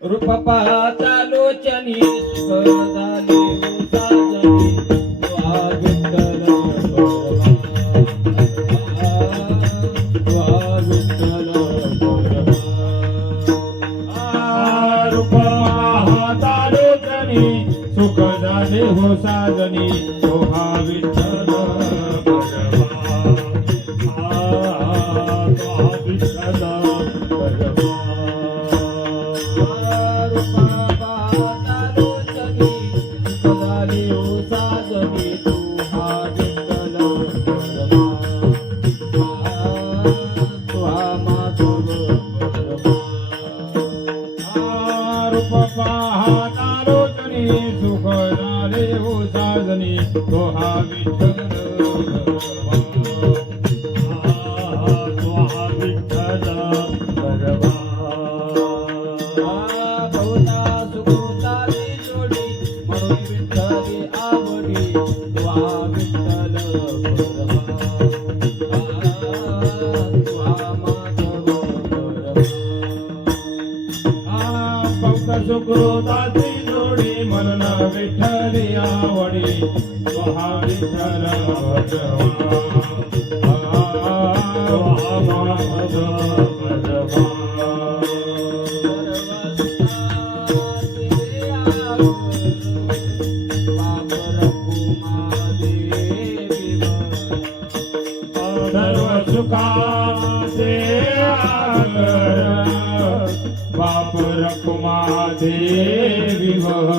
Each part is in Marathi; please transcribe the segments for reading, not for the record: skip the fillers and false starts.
रूप पाहता लोचनी सुख झाले साजनी तुआ विठ्ठल रूप पाहता लोचनी सुख झाले हो साजनी तुहा विठ्ठल तोहा विठ्ठल तोहा विठ्ठल बहुता सुखताची जोडी म्हणून विठ्ठली आवडी तुआ विठ्ठल तुआ माधव बहुता सुखताची जोडी म्हणून विठ्ठली आवडी तुहा विठ्ठल सर्व सुखाचे आगर बाप रखुमा देवीवर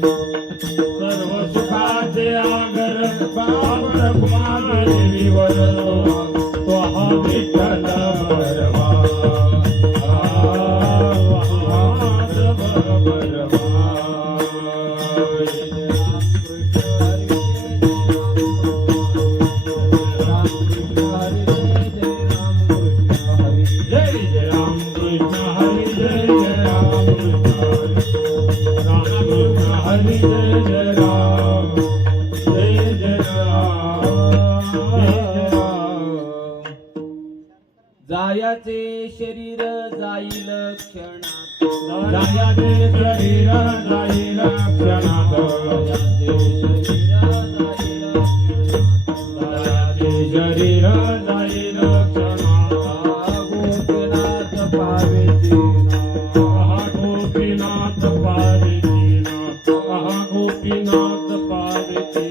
सर्व सुखाचे आगर बाप रखुमा देवीवर तोहा विठ्ठल बरवा हरि जय जय राम जय जय राम जय राम। जायाचे शरीर जाईल क्षणात जायाचे शरीर जाईल क्षणात जायाचे शरीर जाईल क्षणात गोपीनाथ पावेची गोपीनाथ पावेची गोपीनाथ पावेची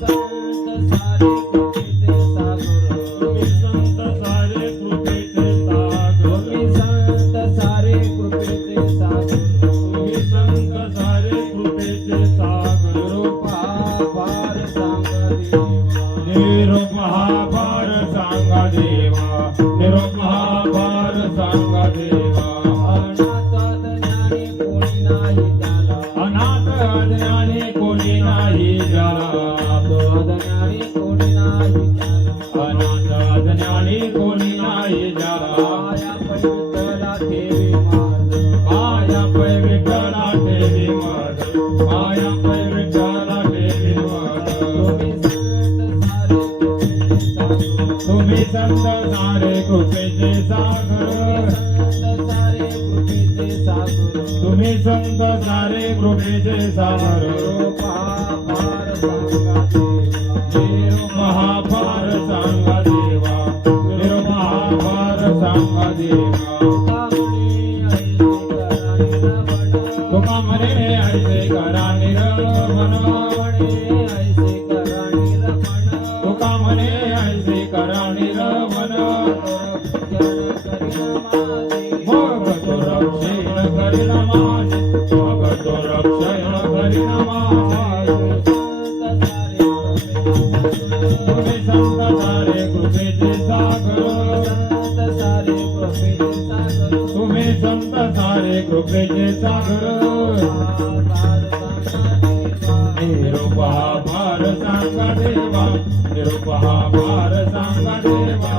संत सारे कृपेचे सागर संत सारे कृपेचे सागर तुम्ही संत सारे कृपेचे सागर संत सारे कृपेचे सागर रूप फार सांगा देवा निरूप फार सांगा देवा निरूप फार सांगा देवा अनाथ ज्ञानी कोणी नाही त्याला अनाथ ज्ञानी कोणी नाही त्याला अनाथ ज्ञानी कोणी नाही त्याला पाया पै विठ्ठला ठेवी माझ पाया पै विठ्ठला ठेवी पाया पै विठ्ठला ठेवी माझ तुम्ही संत सारे कृपेचे सागर तुम्ही संत सारे कृपेचे सागर महाफार सांगा देवा महाफार सांगा देवा तो तुका म्हणे ऐसे करा निर्मण ऐसे करा निर्मण तुका म्हणे ऐसे करा निर्मण मग तो रक्षण करीन माझे मग तो रक्षण करीन माझे तुम्ही संत सारे कृपेचे सागर तुम्ही संत सारे कृपेचे सागर निरूप हा भार सांगा देवा निरूप हा भार सांगा देवा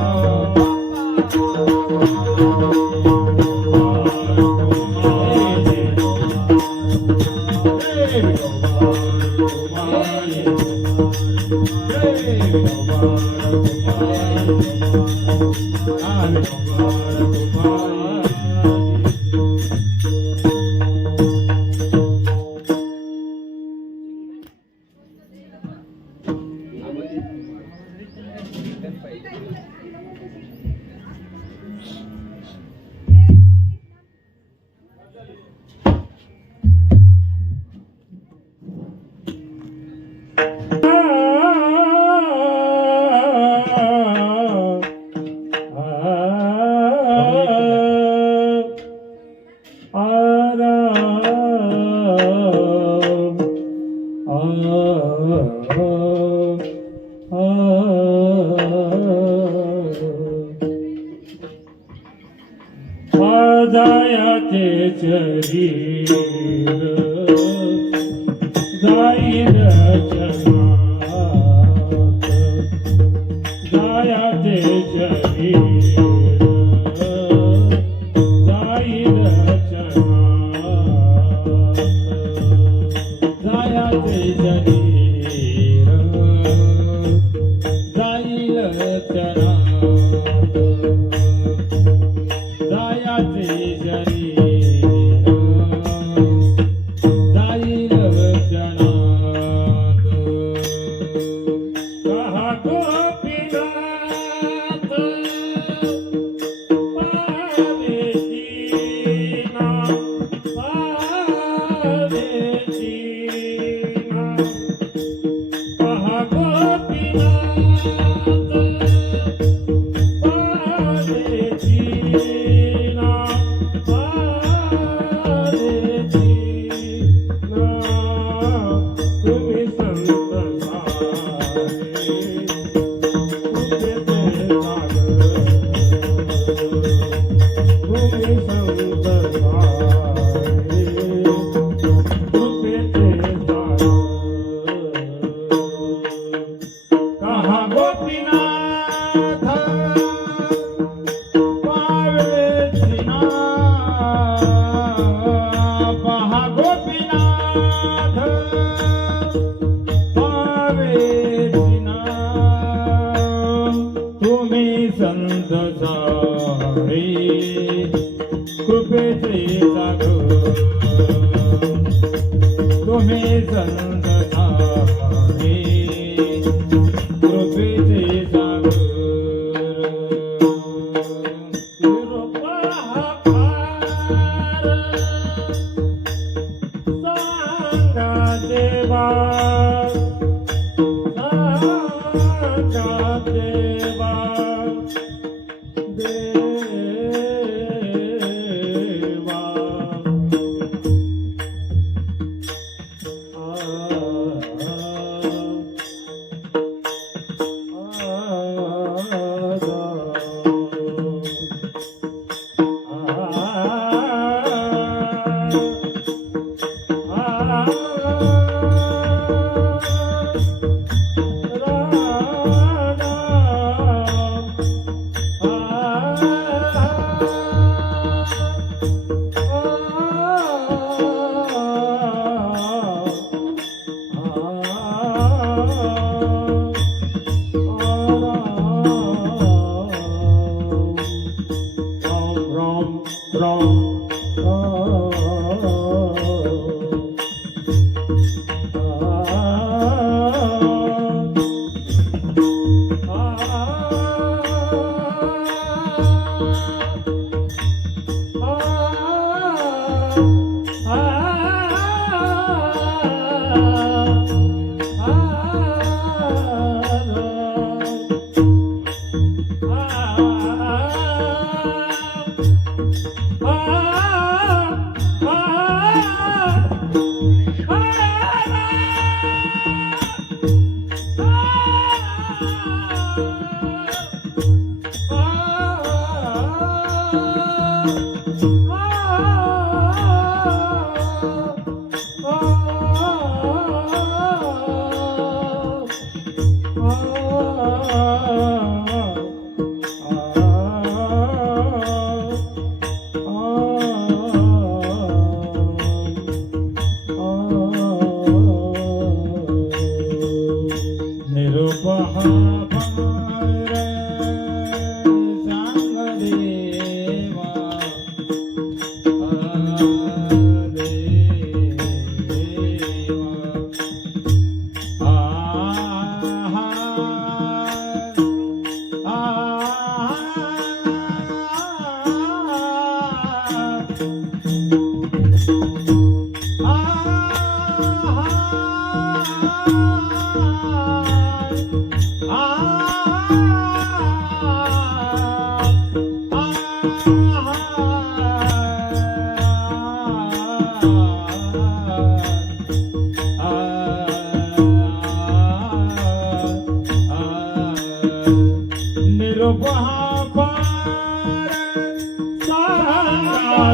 जायाचे शरीर जाईल चरणात जायाचे शरीर जाईल चरणात जायाचे शरीर जाईल चरणात जायाचे शरीर जाईल क्षणात कहा गोपीनाथ पावेतीना पावेतीना कहा गोपीनाथ पावेतीना तुम्ही संत कहा गोपीनाथ पावेतीना पहा गोपीनाथ पावेतीना तुम्ही संत सारे कृपेचे सागर तुम्ही संत सारे कृपेचे सागर निरूप हा भार सांगा देवा सांगा देवा देवा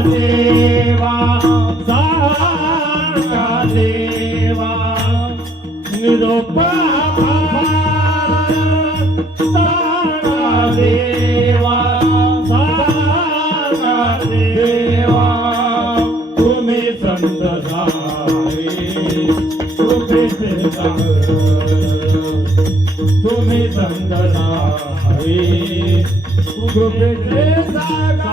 देवा सारा देवा निरोप सारा देवा सारा देवा तुम्ही संत सारे कृपेचे सागर तुम्ही संत सारे कृपेचे सागर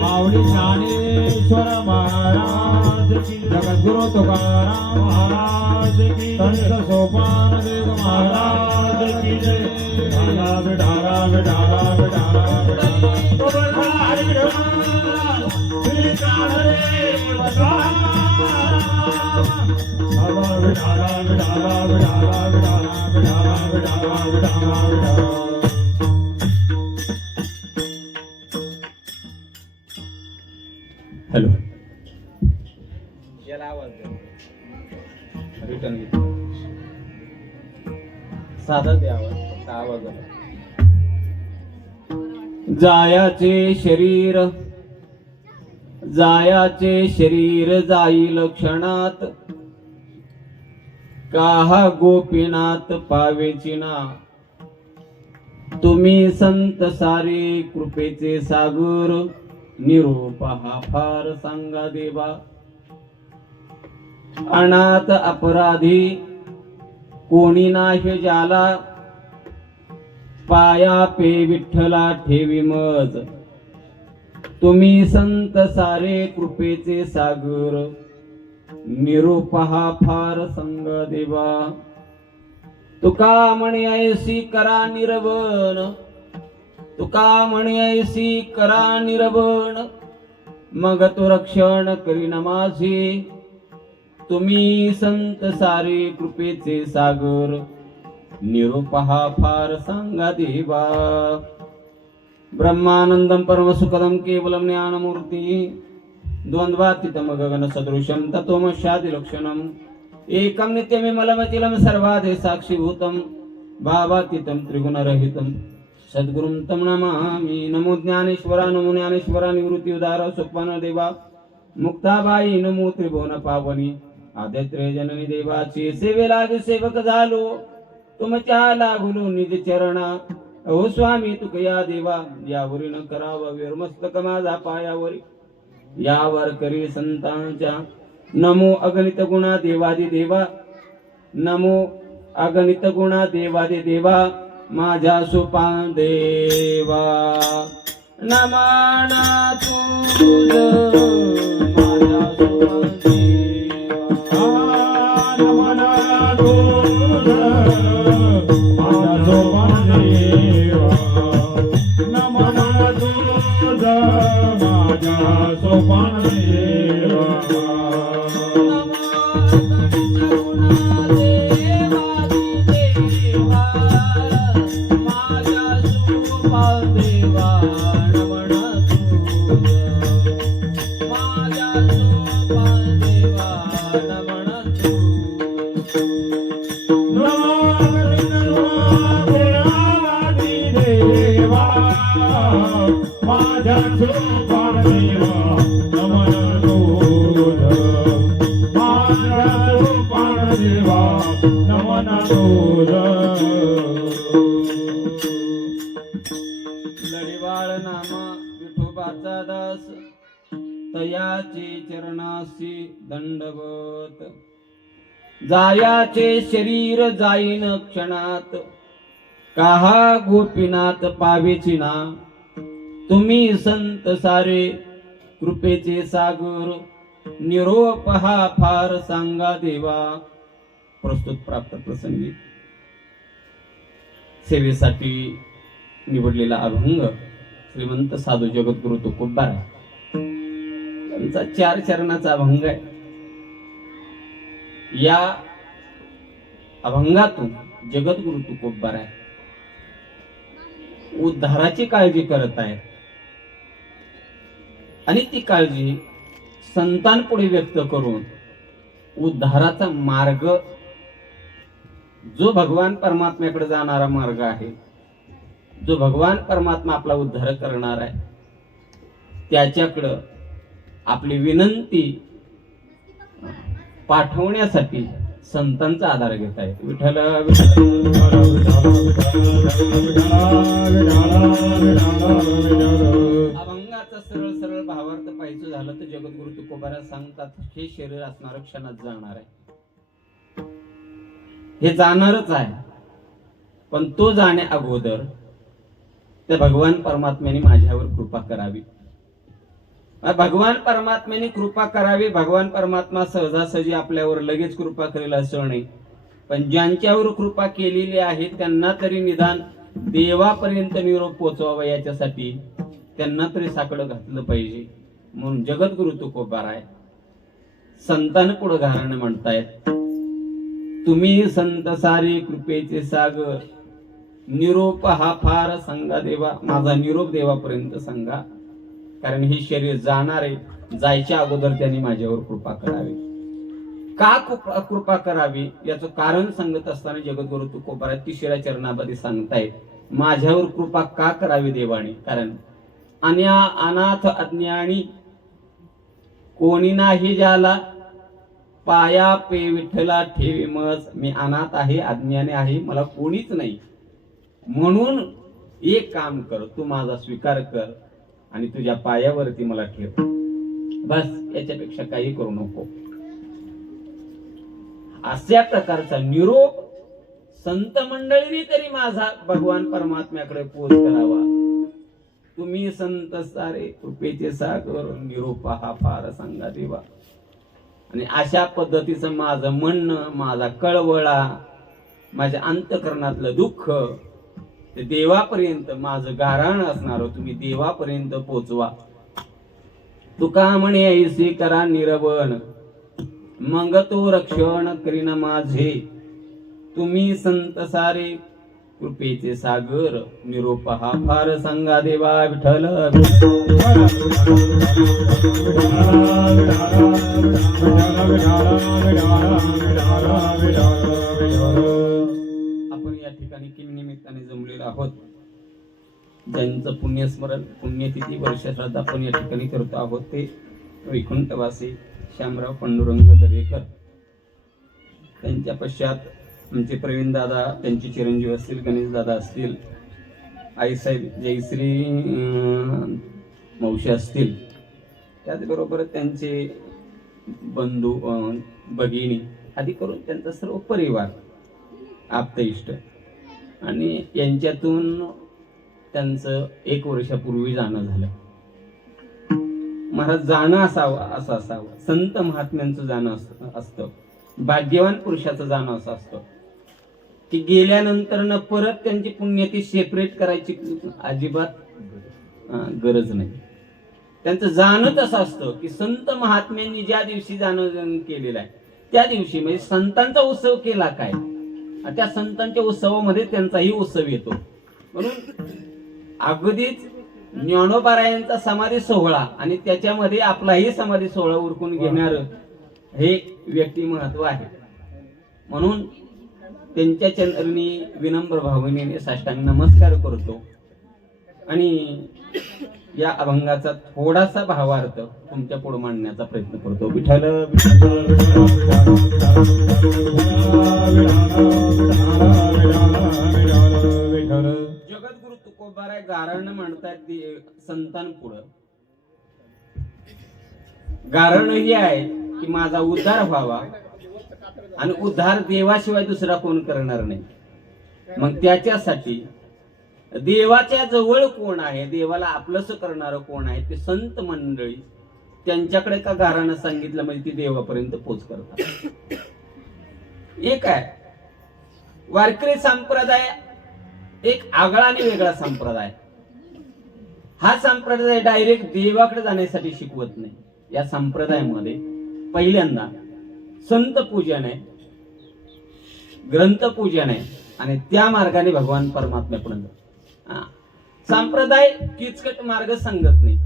माऊली ज्ञानेश्वर महाराज की, जगद्गुरु तुकाराम महाराज की, संत सोपान देव महाराज की जय। ढाला बिढाला बिढाला बिढाला श्री काळदेव बिढाला बिढाला बिढाला बिढाला बिढाला बिढाला बिढाला। हॅलो याला आवाज दे, रिटर्न घे, साधा दे आवाज, फक्त आवाज आला। जायाचे शरीर जाईल क्षणात, काहा गोपीनाथ पावेची ना, तुम्ही संत सारे कृपेचे सागर, निरोप हा फार सांगा देवा, अनाथ अपराधी कोणी नाही ज्याला, पाया पे विठ्ठला ठेवी मज. तुम्ही संत सारे कृपेचे सागर, निरोप हा फार संग देवा. तुका म्हणे ऐसी करा निर्वण, तुका म्हणे ऐसी करा निर्वण, मग तो रक्षण करीन माझे. तुम्ही संत सारे कृपेचे सागर, निरोप हा फार सांगा देवा. ब्रह्मानंदम परमसुखदम केवलम ज्ञानमूर्ती, द्वंद्वातीतम गगन सदृशम तत्वमस्यादि लक्षणम, एकम नित्यमिमलमचलम सर्वादे साक्षीभूतम, भावातीतम त्रिगुणरहितम सद्गुरुं तम नमामि. नमो ज्ञानेश्वरा, नमो ज्ञानेश्वरा, निवृत्ती उदार सोपान देवा. मुक्ताबाई नमो त्रिभुवन पावनी, आदित्य जननी देवाची सेवे लागे सेवक झालो, तुमच्या लागुलो निज चरणा. ओ स्वामी तुकया देवा, यावरी न करावा विरमस्तक माझा पायावरी, यावर करी संतांच्या. नमो अगणित गुणा देवादी देवा, नमो अगणित गुणा देवादी देवा, माझ्या सोपान देवा. नमना तुझ माझ्या सोपान देवा. नमना तुझ माझ्या सोपान देवा. नमना तुझ माझ्या सोपान देवा. माझ्या सोपान देवा, नमन तुझ माझ्या सोपान देवा, नमन तुझ. लढीवाळ नामा विठोबाचा दास, तयाचे चरणासी दंडवत. जायाचे शरीर जाईन क्षणात, काहा गोपीनाथ पावेची ना. तुम्ही संत सारे कृपेचे सागर, निरोप हा फार सांगा देवा. प्रस्तुत प्राप्त प्रसंगी सेवेसाठी निवडलेला अभंग श्रीमंत साधू जगद्गुरु तुकोबार यांचा 4 चरणाचा अभंग आहे. या अभंगातून जगद्गुरु तुकोबार आहे उद्धाराची काळजी करत आहे, आणि ती काळजी संतांपुढे व्यक्त करून उद्धाराचा मार्ग, जो भगवान परमात्म्याकडे जाणारा मार्ग आहे, जो भगवान परमात्मा आपला उद्धार करणार आहे, त्याच्याकडं आपली विनंती पाठवण्यासाठी संतांचा आधार घेत आहे. विठ्ठल अभंगाचा सरळ सरळ भावार्थ पाहायचं झालं तर जगद्गुरु तुकोबारा सांगतात, हे शरीर असणार क्षणात जाणार आहे, हे जाणारच आहे. पण तो जाण्या अगोदर त्या भगवान परमात्म्याने माझ्यावर कृपा करावी. भगवान परमात्म्याने कृपा करावी. भगवान परमात्मा सहजासहजी आपल्यावर लगेच कृपा करेल असं नाही, पण ज्यांच्यावर कृपा केलेली आहे त्यांना तरी निदान देवापर्यंत निरोप पोहोचवावा, याच्यासाठी त्यांना तरी साकडं घातलं पाहिजे. म्हणून जगद्गुरु तुकोबार आहे संतांपुढे घराणं म्हणतायत, तुम्ही संत सारे कृपेचे सागर, निरोप हा फार सांगा देवा. माझा निरोप देवापर्यंत सांगा, कारण हे शरीर जाणार आहे. जायच्या अगोदर त्यांनी माझ्यावर कृपा करावी. का कृपा करावी याचं कारण सांगत असताना जगद्गुरु तुकोबार 3ऱ्या चरणामध्ये सांगतायत, माझ्यावर कृपा का करावी देवाने. कारण अनाथ अज्ञानी कोणी नाही ज्याला, पाया पे विठ्ठला ठेवी मज. मी अनाथ आहे, अज्ञानी आहे, मला कोणीच नाही. म्हणून एक काम कर, तू माझा स्वीकार कर आणि तुझ्या पायावरती मला ठेव, बस. याच्यापेक्षा काही करू नको. अशा प्रकारचा निरोप संत मंडळींनी तरी माझा भगवान परमात्म्याकडे पोच करावा. तुम्ही संत सारे कृपेचे सागर, निरोप हा फार सांगा देवा. आणि अशा पद्धतीचं माझं म्हणणं, माझा कळवळा, माझ्या अंतकरणातलं दुःख ते देवापर्यंत माझं गाराण असणार, तुम्ही देवापर्यंत पोचवा. तुका म्हणे ऐसी करा निरवण, मग तो रक्षण करीन माझे. तुम्ही संत सारे कृपेचे सागर, निरोप हा फार सांगा देवा. विठ्ठल आपण या ठिकाणी किन निमित्ताने जमलेलो आहोत. ज्यांचं पुण्यस्मरण, पुण्यतिथी, वर्षश्राद्ध आपण या ठिकाणी करतो आहोत ते वैकुंठवासी श्यामराव पांडुरंग दरेकर. त्यांच्या पश्चात आमचे प्रवीण दादा, त्यांचे चिरंजीव असतील, गणेश दादा असतील, आईसाहेब जयश्री मावशी असतील, त्याचबरोबर त्यांचे बंधू, भगिनी आदी करून त्यांचा सर्व परिवार, आप्त इष्ट, आणि यांच्यातून त्यांचं 1 वर्षापूर्वी जाणं झालं. महाराज जाणं असं असावं, संत महात्म्यांचं जाणं असतं, भाग्यवान पुरुषाचं जाणं असं असतं की गेल्यानंतर न परत त्यांची पुण्यतिथी सेपरेट करायची अजिबात गरज नाही. त्यांचं जाणं तसं असतं की संत महात्म्यांनी ज्या दिवशी जाणं केलेलं आहे त्या दिवशी, म्हणजे संतांचा उत्सव केला काय, त्या संतांच्या उत्सवामध्ये त्यांचाही उत्सव येतो. म्हणून अगदीच ज्ञानोबारायांचा समाधी सोहळा आणि त्याच्यामध्ये आपलाही समाधी सोहळा उरकून घेणार हे व्यक्ती महत्व आहे. म्हणून त्यांच्या चरणी विनम्र भावनेने साष्टांग नमस्कार करतो आणि या अभंगाचा थोडासा भावार्थ तुमच्या पुढे मांडण्याचा प्रयत्न करतो. विठ्ठल जगद्गुरु तुकोबाराय गारण म्हणतात संतांपुढं. गारण हे आहे की माझा उद्धार व्हावा आणि उद्धार देवाशिवाय दुसरा कोण करणार नाही. मग त्याच्यासाठी देवाच्या जवळ कोण आहे, देवाला आपलंस करणार कोण आहे, ते संत मंडळी. त्यांच्याकडे का गारानं सांगितलं म्हणजे ती देवापर्यंत पोच करतात. एक आहे वारकरी संप्रदाय, एक आगळा आणि वेगळा संप्रदाय. हा संप्रदाय डायरेक्ट देवाकडे जाण्यासाठी शिकवत नाही. या संप्रदायामध्ये पहिल्यांदा संत पूजन आहे, ग्रंथ पूजन आहे आणि त्या मार्गाने भगवान परमात्म्यापर्यंत. संप्रदाय किचकट मार्ग सांगत नाही.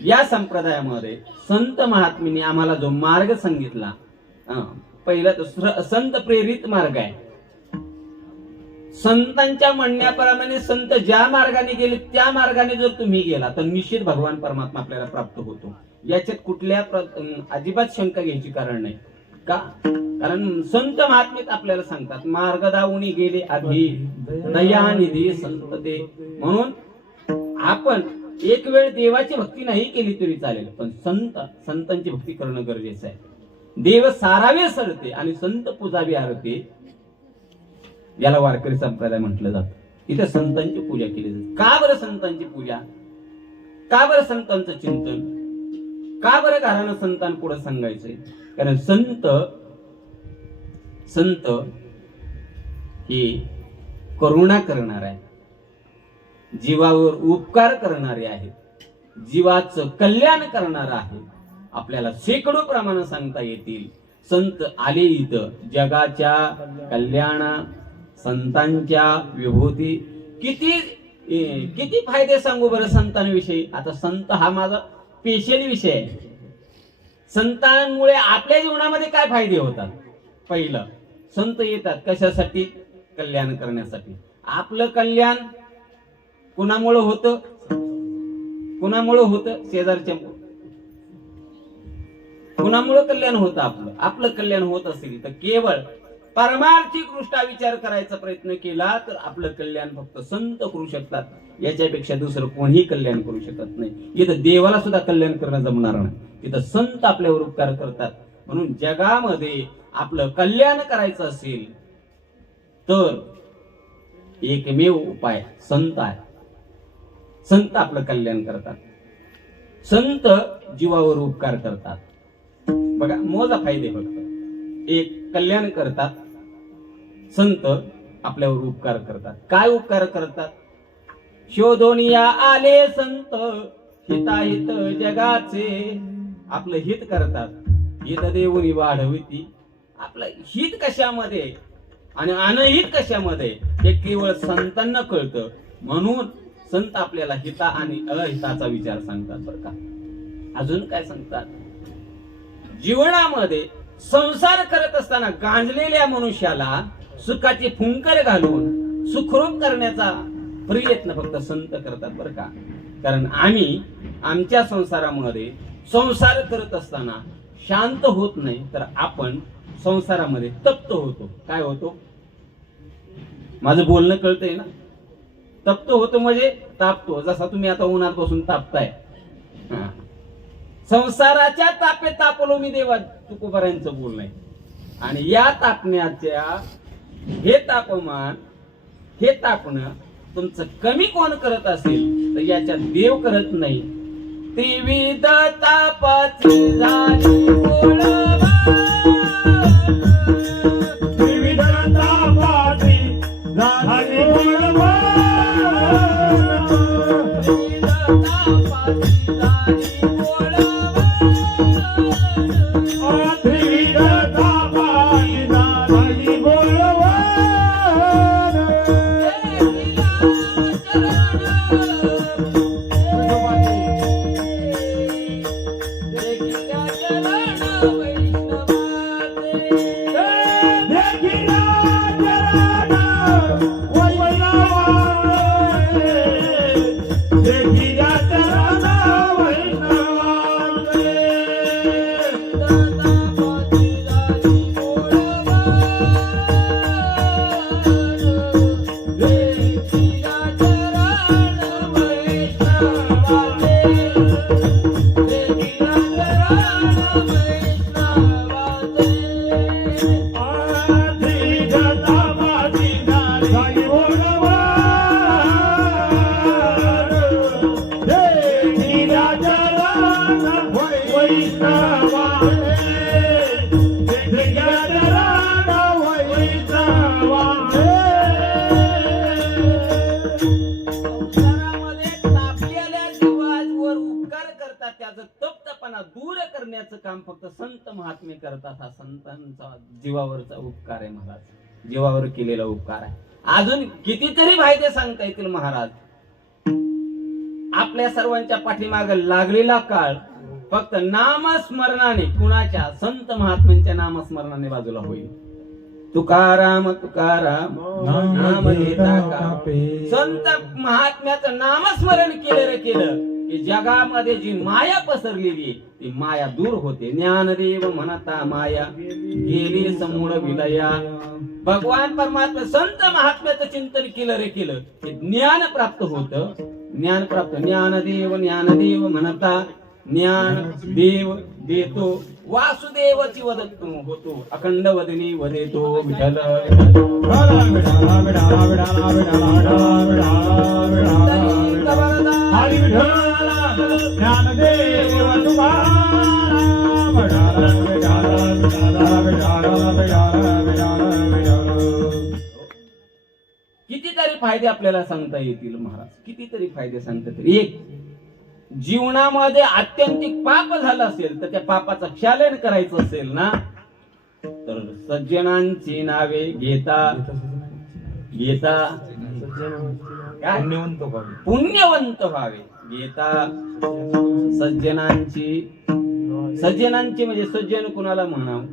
या संप्रदायामध्ये संत महात्म्यांनी आम्हाला जो मार्ग सांगितला, पहिला तो संत प्रेरित मार्ग आहे. संतांच्या म्हणण्याप्रमाणे संत ज्या मार्गाने गेले त्या मार्गाने जर तुम्ही गेला तर निश्चित भगवान परमात्मा आपल्याला प्राप्त होतो. याच्यात कुठल्या अजिबात शंका घ्यायची कारण नाही. का? कारण संत महात्मेत आपल्याला सांगतात मार्ग दावुनी गेले आधी दयानिधी संत ते. म्हणून आपण एक वेळ देवाची भक्ती नाही केली तरी चालेल, पण संतांची भक्ती करणं गरजेचं आहे. देव सारावे सरते आणि संत पूजावे आरते. याला वारकरी संप्रदाय म्हटलं जातं. इथे संतांची पूजा केली जाते. का बरं संतांची पूजा? का बरं संतांचं चिंतन? का बरं घरानं संतांपुढे सांगायचंय? कारण संत हे करुणा करणार आहे, जीवावर उपकार करणारे आहेत, जीवाचं कल्याण करणार आहे. आपल्याला शेकडो प्रमाण सांगता येतील. संत आले इथं जगाच्या कल्याणा, संतांच्या विभूती. किती फायदे सांगू बरं संतांविषयी. आता संत हा माझा स्पेशल विषय आहे. संतांमुळे आपल्या जीवनामध्ये काय फायदे होतात? पहिलं, संत येतात कशासाठी? कल्याण करण्यासाठी. आपलं कल्याण कुणामुळे होतं? कुणामुळे होतं? शेजारच्या. कुणामुळे कल्याण होतं? आपलं कल्याण होत असेल तर केवळ परमार्थिक दृष्ट्या विचार करायचा प्रयत्न केला तर आपलं कल्याण फक्त संत करू शकतात. याच्यापेक्षा दुसरं कोणीही कल्याण करू शकत नाही. इथं देवाला सुद्धा कल्याण करणं जमणार नाही. इथं संत आपल्यावर उपकार करतात म्हणून जगामध्ये आपलं कल्याण करायचं असेल तर एकमेव उपाय संत आहे. संत आपलं कल्याण करतात. संत जीवावर उपकार करतात. बघा मोजा फायदे फक्त. एक कल्याण करतात. संत आपल्यावर उपकार करतात. काय उपकार करतात? शोधोनिया आले संत हिताहित जगाचे. आपलं हित करतात. हित देऊनी वाढविती. आपलं हित कशामध्ये आणि अनहित कशामध्ये हे केवळ संतांना कळतं. म्हणून संत आपल्याला हिता आणि अहिताचा विचार सांगतात बरं का. अजून काय सांगतात? जीवनामध्ये संसार करत असताना गांजलेल्या मनुष्याला सुखाचे फुंकर घालून सुखरूप करण्याचा प्रयत्न फक्त संत करतात बरं का. कारण आम्ही आमच्या संसारामध्ये संसार करत असताना शांत होत नाही, तर आपण संसारामध्ये तप्त होतो. काय होतो? माझं बोलणं कळतंय ना? तप्त होतो म्हणजे तापतो. जसा तुम्ही आता उन्हात बसून तापताय. संसाराच्या तापे तापलो मी देवा, तुकोबारांचं बोलणं आहे. आणि या तापण्याच्या हे तापमान, हे तापणं तुमचं कमी कोण करत असेल तर याच्यात देव करत नाही. त्रिविध तापाची झाली ओळख. त्रिविध तापाची झाली ओळख. त्रिविध तापाची झाली ओळख. त्रिविध तापाची झाली ओळख. दूर करण्याचं काम फक्त संत महात्मे करतात. हा संतांचा जीवावरचा उपकार आहे महाराज. जीवावर केलेला उपकार आहे. अजून कितीतरी फायदे सांगता येतील महाराज. आपल्या सर्वांच्या पाठीमागे लागलेला काळ फक्त नामस्मरणाने, कुणाच्या? संत महात्म्यांच्या नामस्मरणाने बाजूला होईल. तुकाराम तुकाराम नाम घेता कापे. संत महात्म्याचं नामस्मरण केलं रे केलं की जगामध्ये जी माया पसरलेली ती माया दूर होते. ज्ञानदेव म्हणता माया गेली समूळ विलया. भगवान परमात्मा संत महात्म्याचं चिंतन केलं रे केलं की ज्ञान प्राप्त होतं. ज्ञान प्राप्त. ज्ञानदेव ज्ञानदेव म्हणता ज्ञान देव देतो. वासुदेवची वदत होतो. अखंड वदनी वदेतो विठ्ठल. कितीतरी फायदे आपल्याला सांगता येतील महाराज. कितीतरी फायदे सांगता येतील. एक, जीवनामध्ये आत्यंतिक पाप झालं असेल तर त्या पापाचं क्षालन करायचं असेल ना, तर सज्जनांची नावे घेता घेता काय पुण्यवंत व्हावे. घेता सज्जनांची म्हणजे सज्जन कुणाला म्हणावं?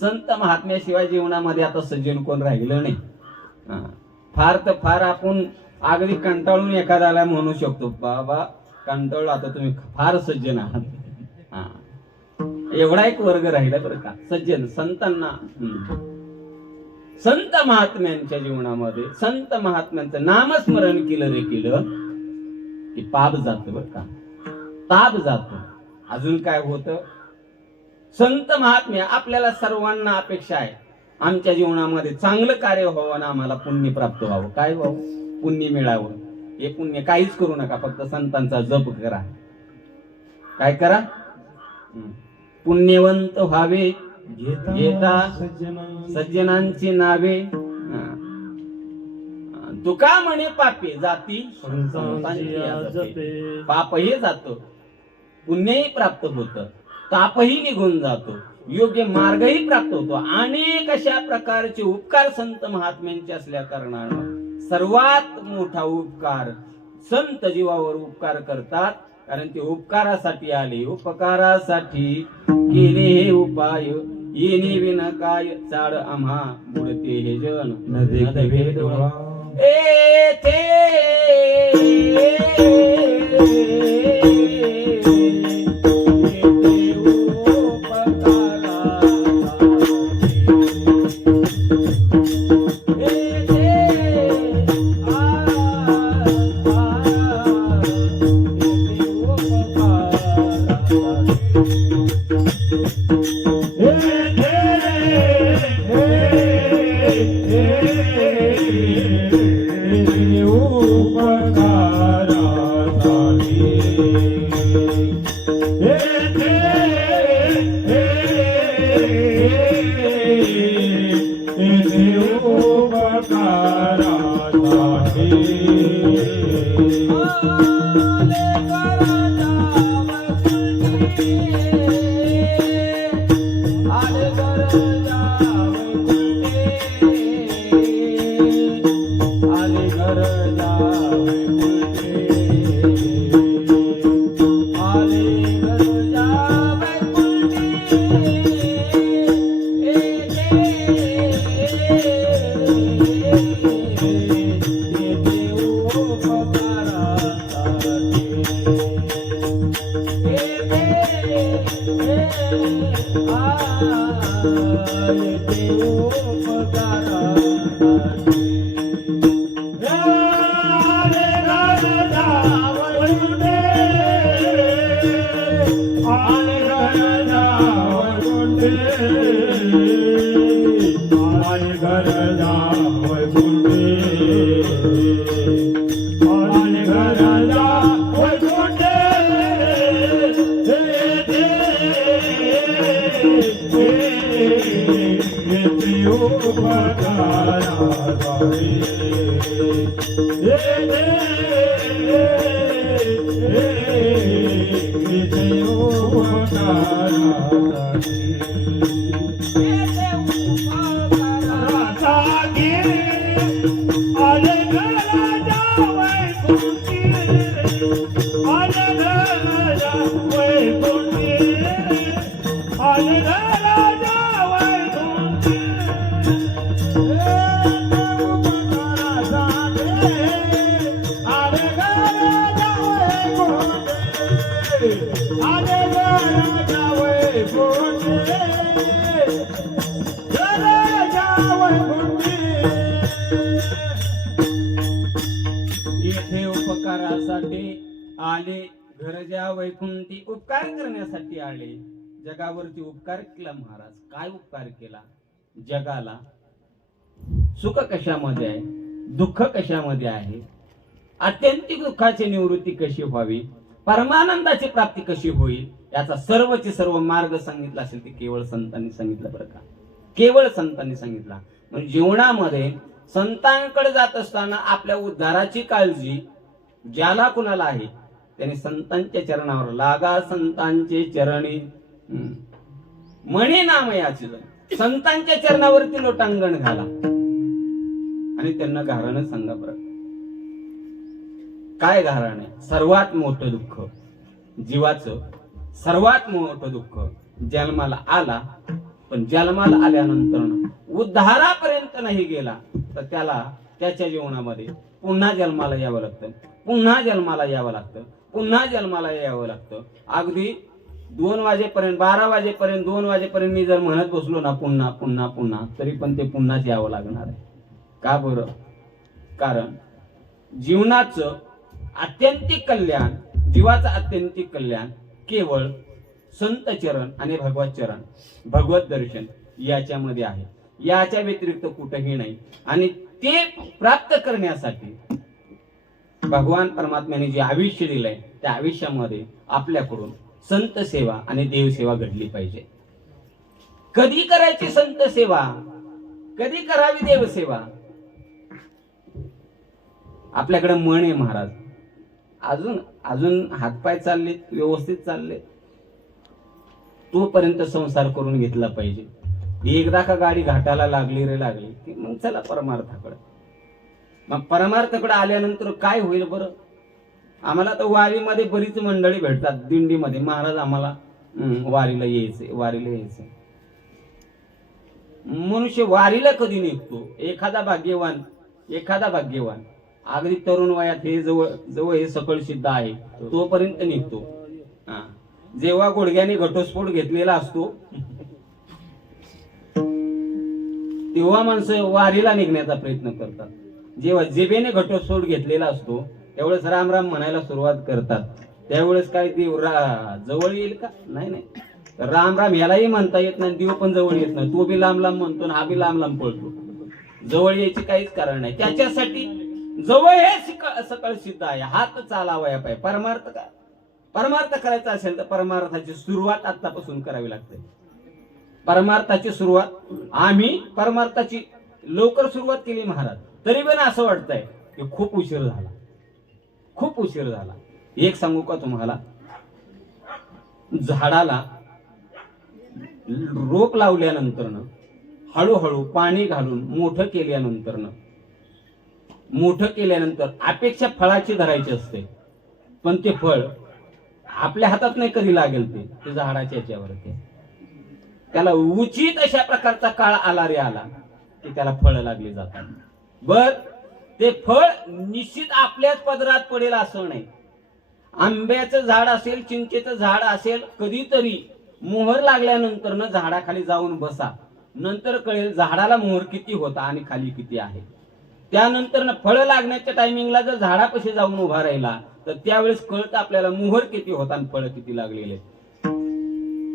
संत महात्म्याशिवाय जीवनामध्ये आता सज्जन कोण राहिलं नाही. फार तर फार आपण अगदी कंटाळून एखाद्याला म्हणू शकतो, बाबा कंटाळलो आता तुम्ही फार सज्जन आहात. एवढा एक वर्ग राहिला बरं का सज्जन. संतांना, संत महात्म्यांच्या जीवनामध्ये संत महात्म्यांचं नामस्मरण केलं रे केलं की पाप जात बरं का. ताप जातो. अजून काय होतं? संत महात्मे आपल्याला सर्वांना अपेक्षा आहे आमच्या जीवनामध्ये चांगलं कार्य व्हावं ना आम्हाला पुण्य प्राप्त व्हावं. काय व्हावं? पुण्य मिळावं. हे पुण्य काहीच करू नका, फक्त संतांचा जप करा. काय करा? पुण्यवंत व्हावे घेता सज्जनांची नावे. तुका म्हणे पापे जाती संतांची जपे. पापही जातो, पुण्यही प्राप्त होतं, तापही निघून जातो, योग्य मार्गही प्राप्त होतो. अनेक अशा प्रकारचे उपकार संत महात्म्यांचे असल्या कारणानं सर्वात मोठा उपकार संत जीवावर उपकार करतात. कारण ते उपकारासाठी आले, उपकारासाठी केले हे उपाय. येणे विन काय चाड आम्हा बुडते हे जन नदे भेदवा. येथे आले घरजा वैकुंठी उपकार करण्यासाठी आले. जगावरती उपकार केला महाराज. काय उपकार केला? जगाला सुख कशामध्ये आहे, दुःख कशामध्ये आहे, आत्यंतिक दुःखाची निवृत्ती कशी व्हावी, परमानंदाची प्राप्ती कशी होईल, याचा सर्वचे सर्व मार्ग सांगितला असेल ते केवळ संतांनी सांगितलं. बरं का, केवळ संतांनी सांगितला. म्हणजे जीवनामध्ये संतांकडे जात असताना आपल्या उद्धाराची काळजी ज्याला कुणाला आहे त्याने संतांच्या चरणावर लागा. संतांचे चरणी म्हणे नाम याचे. संतांच्या चरणावरती लोटांगण घाला आणि त्यांना गाऱ्हाणं सांगा. बरं काय गाऱ्हाण आहे? सर्वात मोठं दुःख जीवाचं, सर्वात मोठं दुःख जन्माला आला, पण जन्माला आल्यानंतर उद्धारापर्यंत नाही गेला तर त्याला त्याच्या जीवनामध्ये पुन्हा जन्माला यावं लागतं, पुन्हा जन्माला यावं लागतं, पुन्हा जन्माला यावं लागतं. अगदी 2 वाजेपर्यंत, 12 वाजेपर्यंत, 2 वाजेपर्यंत मी जर म्हणत बसलो ना पुन्हा पुन्हा पुन्हा, तरी पण ते पुन्हाच यावं लागणार आहे. का बरं? कारण जीवनाचं आत्यंतिक कल्याण, जीवाचं आत्यंतिक कल्याण केवळ संत चरण आणि भगवत चरण, भगवत दर्शन याच्यामध्ये आहे. याच्या व्यतिरिक्त कुठेही नाही. आणि ते प्राप्त करण्यासाठी भगवान परमात्म्याने जे आयुष्य दिलंय त्या आयुष्यामध्ये आपल्याकडून संत सेवा आणि देवसेवा घडली पाहिजे. कधी करायची संत सेवा, कधी करावी देवसेवा, आपल्याकडे मन आहे महाराज. अजून अजून हातपाय चाललेत, व्यवस्थित चालले, तोपर्यंत संसार करून घेतला पाहिजे. एकदा का गाडी घाटाला लागली रे लागली की मग चला परमार्थाकडे. मग परमार्थाकडे आल्यानंतर काय होईल बरं? आम्हाला तर वारीमध्ये बरीच मंडळी भेटतात दिंडीमध्ये, महाराज आम्हाला वारीला यायचंय, वारीला यायचंय. मनुष्य वारीला कधी निघतो? एखादा भाग्यवान अगदी तरुण वयात हे जवळ हे सकळ सिद्ध आहे तोपर्यंत निघतो. जेव्हा गुडघ्याने घटस्फोट घेतलेला असतो तेव्हा माणसं वारीला निघण्याचा प्रयत्न करतात. जेव्हा जिभेने घटस्फोट घेतलेला असतो त्यावेळेस राम राम म्हणायला सुरुवात करतात. त्यावेळेस काय देव जवळ येईल का? नाही. राम राम यालाही म्हणता येत नाही, देव पण जवळ येत नाही. तो बी लांब लांब म्हणतो हा बी लांब लांब पळतो. जवळ यायचे काहीच कारण नाही. त्याच्यासाठी जवळ हे सकळ सिद्ध आहे. हात चालावया पाहिजे. परमार्थ करायचा असेल तर परमार्थाची सुरुवात आतापासून करावी लागते. परमार्थाची सुरुवात आम्ही परमार्थाची लवकर सुरुवात केली महाराज, तरी पण असं वाटतंय की खूप उशीर झाला. एक सांगू का तुम्हाला, झाडाला रोप लावल्यानंतर हळूहळू पाणी घालून मोठं केल्यानंतर अपेक्षा फळाची धरायची असते, पण ते फळ आपल्या हातात नाही कधी लागेल. ते झाडाच्या याच्यावरती त्याला उचित अशा प्रकारचा काळ आला की त्याला फळ लागली जातात. बर, ते फळ निश्चित आपल्याच पदरात पडेल असं नाही. आंब्याचं झाड असेल, चिंचेचं झाड असेल, कधीतरी मोहर लागल्यानंतर झाडाखाली जाऊन बसा, नंतर कळेल झाडाला मोहर किती होता आणि खाली किती आहे. त्यानंतर फळ लागण्याच्या टायमिंगला जर झाडापाशी जाऊन उभा राहिला तर त्यावेळेस कळतं आपल्याला मोहर किती होता आणि फळ किती लागलेले.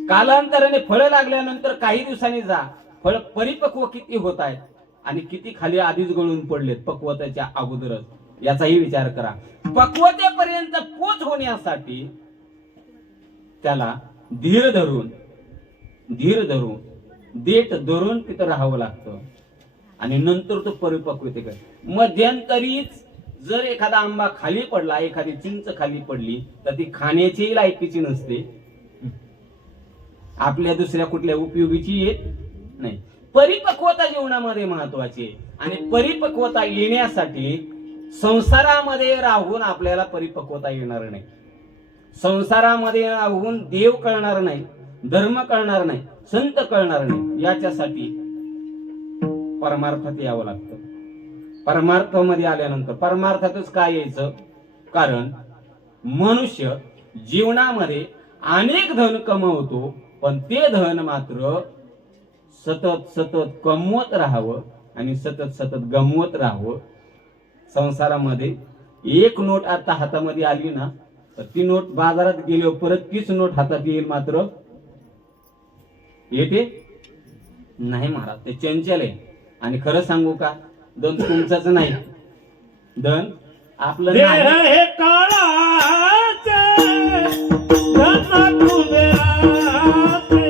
कालांतराने फळ लागल्यानंतर काही दिवसांनी जा, फळ परिपक्व किती होत आहेत आणि किती खाली आधीच गळून पडलेत पक्वतेच्या अगोदरच, याचाही विचार करा. पक्वतेपर्यंत पोच होण्यासाठी त्याला धीर धरून देठ धरून तिथं राहावं लागतं आणि नंतर तो परिपक्वतेकडे. मध्यंतरीच जर एखादा आंबा खाली पडला, एखादी चिंच खाली पडली तर ती खाण्याची लायकीची नसते, आपल्या दुसऱ्या कुठल्या उपयोगीची येत नाही. परिपक्वता जीवनामध्ये महत्वाची आहे आणि परिपक्वता येण्यासाठी संसारामध्ये राहून आपल्याला परिपक्वता येणार नाही. संसारामध्ये राहून देव कळणार नाही, धर्म कळणार नाही, संत कळणार नाही. याच्यासाठी परमार्थात यावं लागतं. परमार्थामध्ये आल्यानंतर परमार्थातच काय यायचं? कारण मनुष्य जीवनामध्ये अनेक धन कमवतो, पण ते धन मात्र सतत कमवत राहावं आणि सतत गमवत राहावं. संसारामध्ये एक नोट आता हातामध्ये आली ना तर ती नोट बाजारात गेली परत तीच नोट हातात येईल, मात्र येते नाही महाराज. ते चंचल आहे. आणि खरं सांगू का, धन तुमचंच नाही, धन आपलं नाही. हे काळाचे धन कुबेराचे,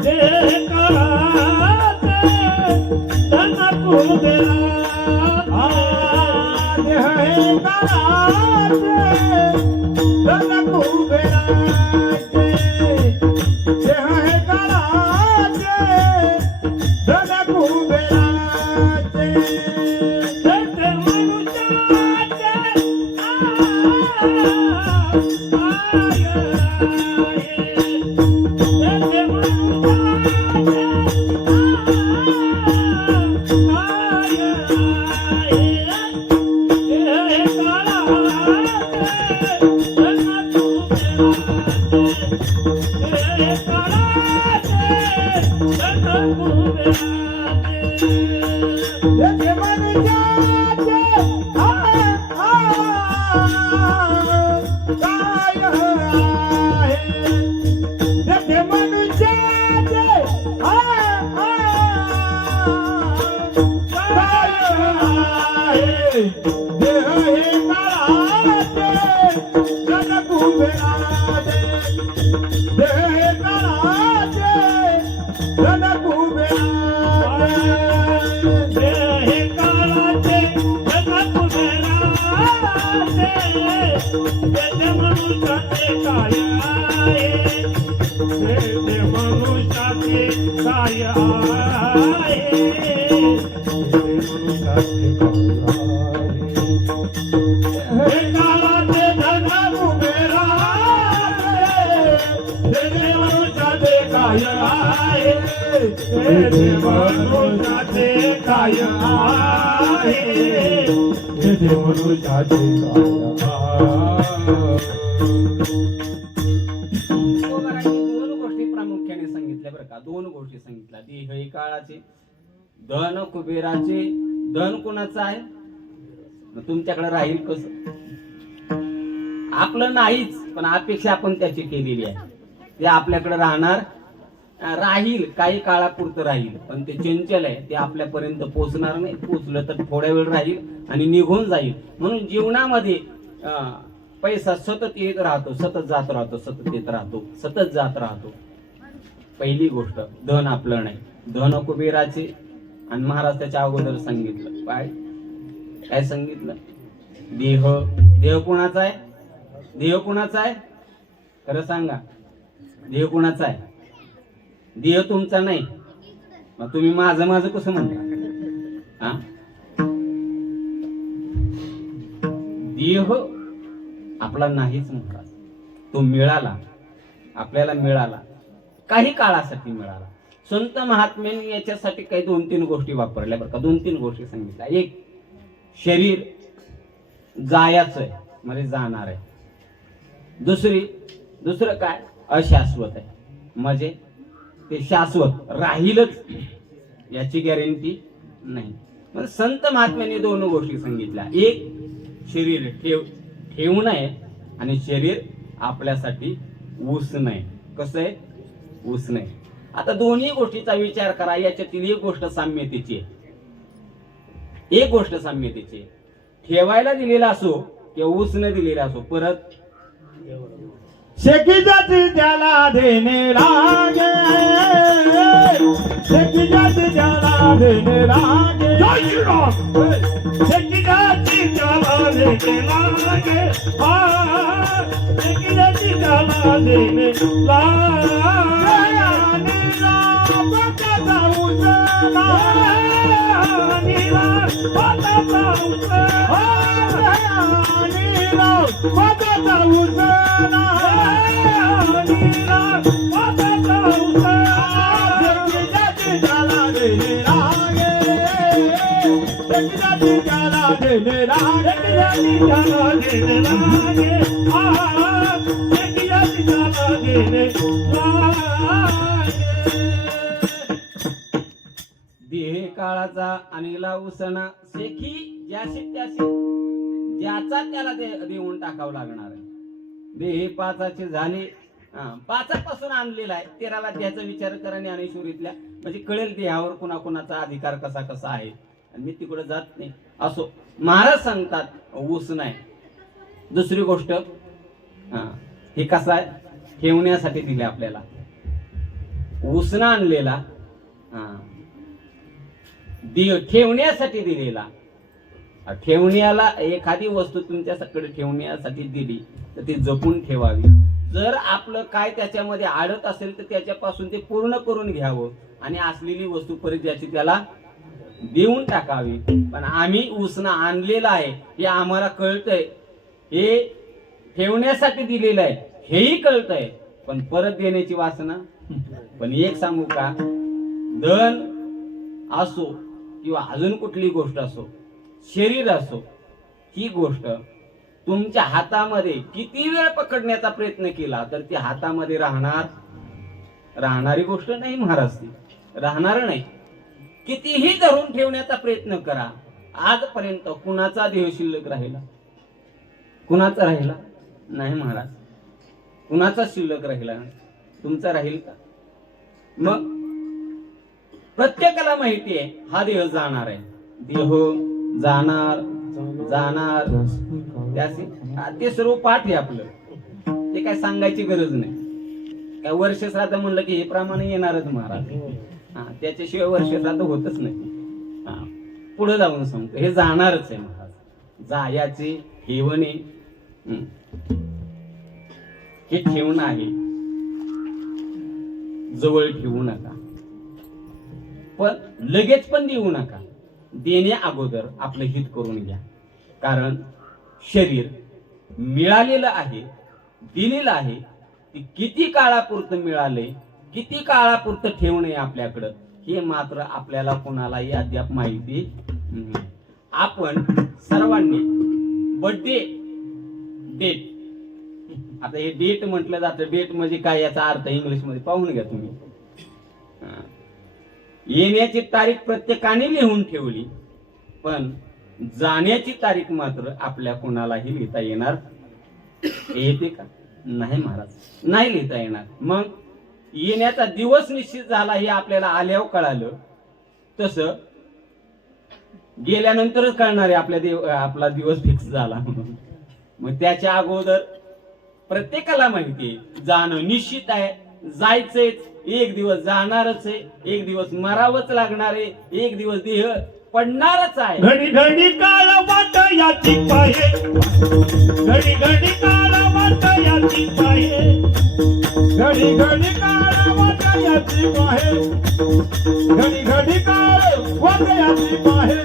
हे काळाचे धन कुबेराचे, हे काळाचे धन कुबेराचे, हे काळाचे धन कुबेराचे. देह हे काळाचे धन कुबेराचे देह हे काळाचे धन कुबेराचे देह हे काळाचे धन कुबेराचे त्याचे मनुष्याचे काय आहे ते मनुष्याचे काय आहे हे काळाचे धन कुबेराचे त्याचे मनुष्याचे काय आहे ते मनुष्याचे काय आहे ते मनुष्याचे दोन गोष्टी प्रामुख्याने सांगितल्या बरं का. दोन गोष्टी सांगितल्या. देह हे काळाचे धन कुबेराचे. धन कोणाचं आहे? मग तुमच्याकडे राहील कसं? आपलं नाहीच, पण अपेक्षा आपण त्याची केलेली आहे. ते आपल्याकडे राहील काही काळापुरतं राहील, पण ते चंचल आहे, ते आपल्यापर्यंत पोहोचणार नाही. पोहोचलं तर थोड्या वेळ राहील आणि निघून जाईल. म्हणून जीवनामध्ये पैसा सतत येत राहतो, सतत जात राहतो, सतत येत राहतो, सतत जात राहतो. पहिली गोष्ट धन आपलं नाही, धन कुबेराचे. आणि महाराज त्याच्या अगोदर सांगितलं काय सांगितलं? देह कोणाचा आहे? देह कोणाचा आहे? खरं सांगा, देह कोणाचा आहे? देह तुमचा नाही, मग तुम्ही माझं कसं म्हणता? हा, देह आपला नाहीच महाराज. तो मिळाला, आपल्याला मिळाला, काही काळासाठी मिळाला. संत महात्म्यांनी याच्यासाठी काही 2-3 गोष्टी वापरल्या बरं का. 2-3 गोष्टी सांगितल्या. एक, शरीर जायचं आहे म्हणजे जाणार आहे. दुसरं काय? अशाश्वत आहे म्हणजे ते शाश्वत राहीलच याची गॅरंटी नाही. मग संत महात्म्यांनी 2 गोष्टी सांगितल्या. एक, शरीर ठेवू नये आणि शरीर आपल्यासाठी ऊस नाही. कसं आहे? ऊस नाही. आता दोन्ही गोष्टीचा विचार करा. याच्यातील एक गोष्ट साम्यतेची आहे, एक गोष्ट साम्यतेची आहे. ठेवायला दिलेला असो किंवा ऊस न दिलेला असो, परत शेकी जाती त्याला देणे लागे, शेकी जाती त्याला देणे लागे, शेकी जाती त्याला देणे लागे, शेकी जाती त्याला देणे लागे. देह काळाचा आणि उसणा शेकी ज्याशी त्याशी ज्याचा त्याला देऊन टाकावं लागणार आहे. देह 5चे झाले, 5पासून आणलेला आहे. 13ला त्याचा विचार करा ज्ञानेश्वरीतल्या, म्हणजे कळेल देहावर कुणाकुणाचा अधिकार कसा कसा आहे. आणि मी तिकडे जात नाही. असो, महाराज सांगतात ऊस नाही. दुसरी गोष्ट, हे कसा आहे? ठेवण्यासाठी दिले आपल्याला. उसना आणलेला ठेवण्यासाठी दिलेला. ठेवण्याला एखादी वस्तू तुमच्याकडे ठेवण्यासाठी दिली तर ती जपून ठेवावी. जर आपलं काय त्याच्यामध्ये आडत असेल तर त्याच्यापासून ते पूर्ण करून घ्यावं आणि असलेली वस्तू परत ज्याची त्याला देऊन टाकावी. पण आम्ही उसना आणलेला आहे हे आम्हाला कळतंय, हे ठेवण्यासाठी दिलेलं आहे हेही कळतंय, पण परत देण्याची वासना. पण एक सांगू का, धन असो किंवा अजून कुठली गोष्ट असो, शरीर असो, ही गोष्ट तुमच्या हातामध्ये किती वेळ पकडण्याचा प्रयत्न केला तर ती हातामध्ये राहणारी गोष्ट नाही महाराज. ती राहणार नाही. कितीही धरून ठेवण्याचा प्रयत्न करा, आजपर्यंत कुणाचा देह शिल्लक राहिला? कुणाचा राहिला नाही महाराज. कुणाचा शिल्लक राहिला? तुमचा राहील का? मग प्रत्येकाला माहिती आहे हा देह जाणार आहे. देह जाणार, जाणार त्यासी ते सर्व पाठ आहे आपलं, ते काय सांगायची गरज नाही. काय वर्ष श्राद्ध म्हणलं की हे प्रमाणे येणारच महाराज. त्याच्याशिवाय वर्ष श्राद्ध होतच नाही. पुढे जाऊन सांगतो हे जाणारच आहे महाराज. जायाचे ठेवणे हे ठेवणं आहे, जवळ ठेवू नका, पण लगेच पण देऊ नका. देण्या अगोदर आपलं हित करून घ्या. कारण शरीर मिळालेलं आहे, दिलेलं आहे, ते किती काळापुरतं मिळालंय, किती काळापुरतं ठेवणे आपल्याकडं हे मात्र आपल्याला कोणालाही अद्याप माहिती नाही. आपण सर्वांनी बर्थडे डेट, आता हे डेट म्हटलं जातं, डेट म्हणजे काय याचा अर्थ इंग्लिश मध्ये पाहून घ्या तुम्ही. येण्याची तारीख प्रत्येकाने लिहून ठेवली, पण जाण्याची तारीख मात्र आपल्या कोणालाही लिहिता येणार येते का? नाही महाराज, नाही लिहिता येणार. मग येण्याचा दिवस निश्चित झाला हे आपल्याला आल्यावर कळालं, तसं गेल्यानंतरच कळणार आहे आपला दिवस फिक्स झाला म्हणून. मग त्याच्या अगोदर प्रत्येकाला माहिती आहे जाणं निश्चित आहे, जायचंच, एक दिवस जाणारच आहे, एक दिवस मरावंच लागणार आहे, एक दिवस देह पडणारच आहे. घडी घडी काळ वाट याची पाहे, घडी घडी काळ वाट याची पाहे, घडी घडी काळ वाट याची पाहे, घडी घडी काळ वाट याची पाहे.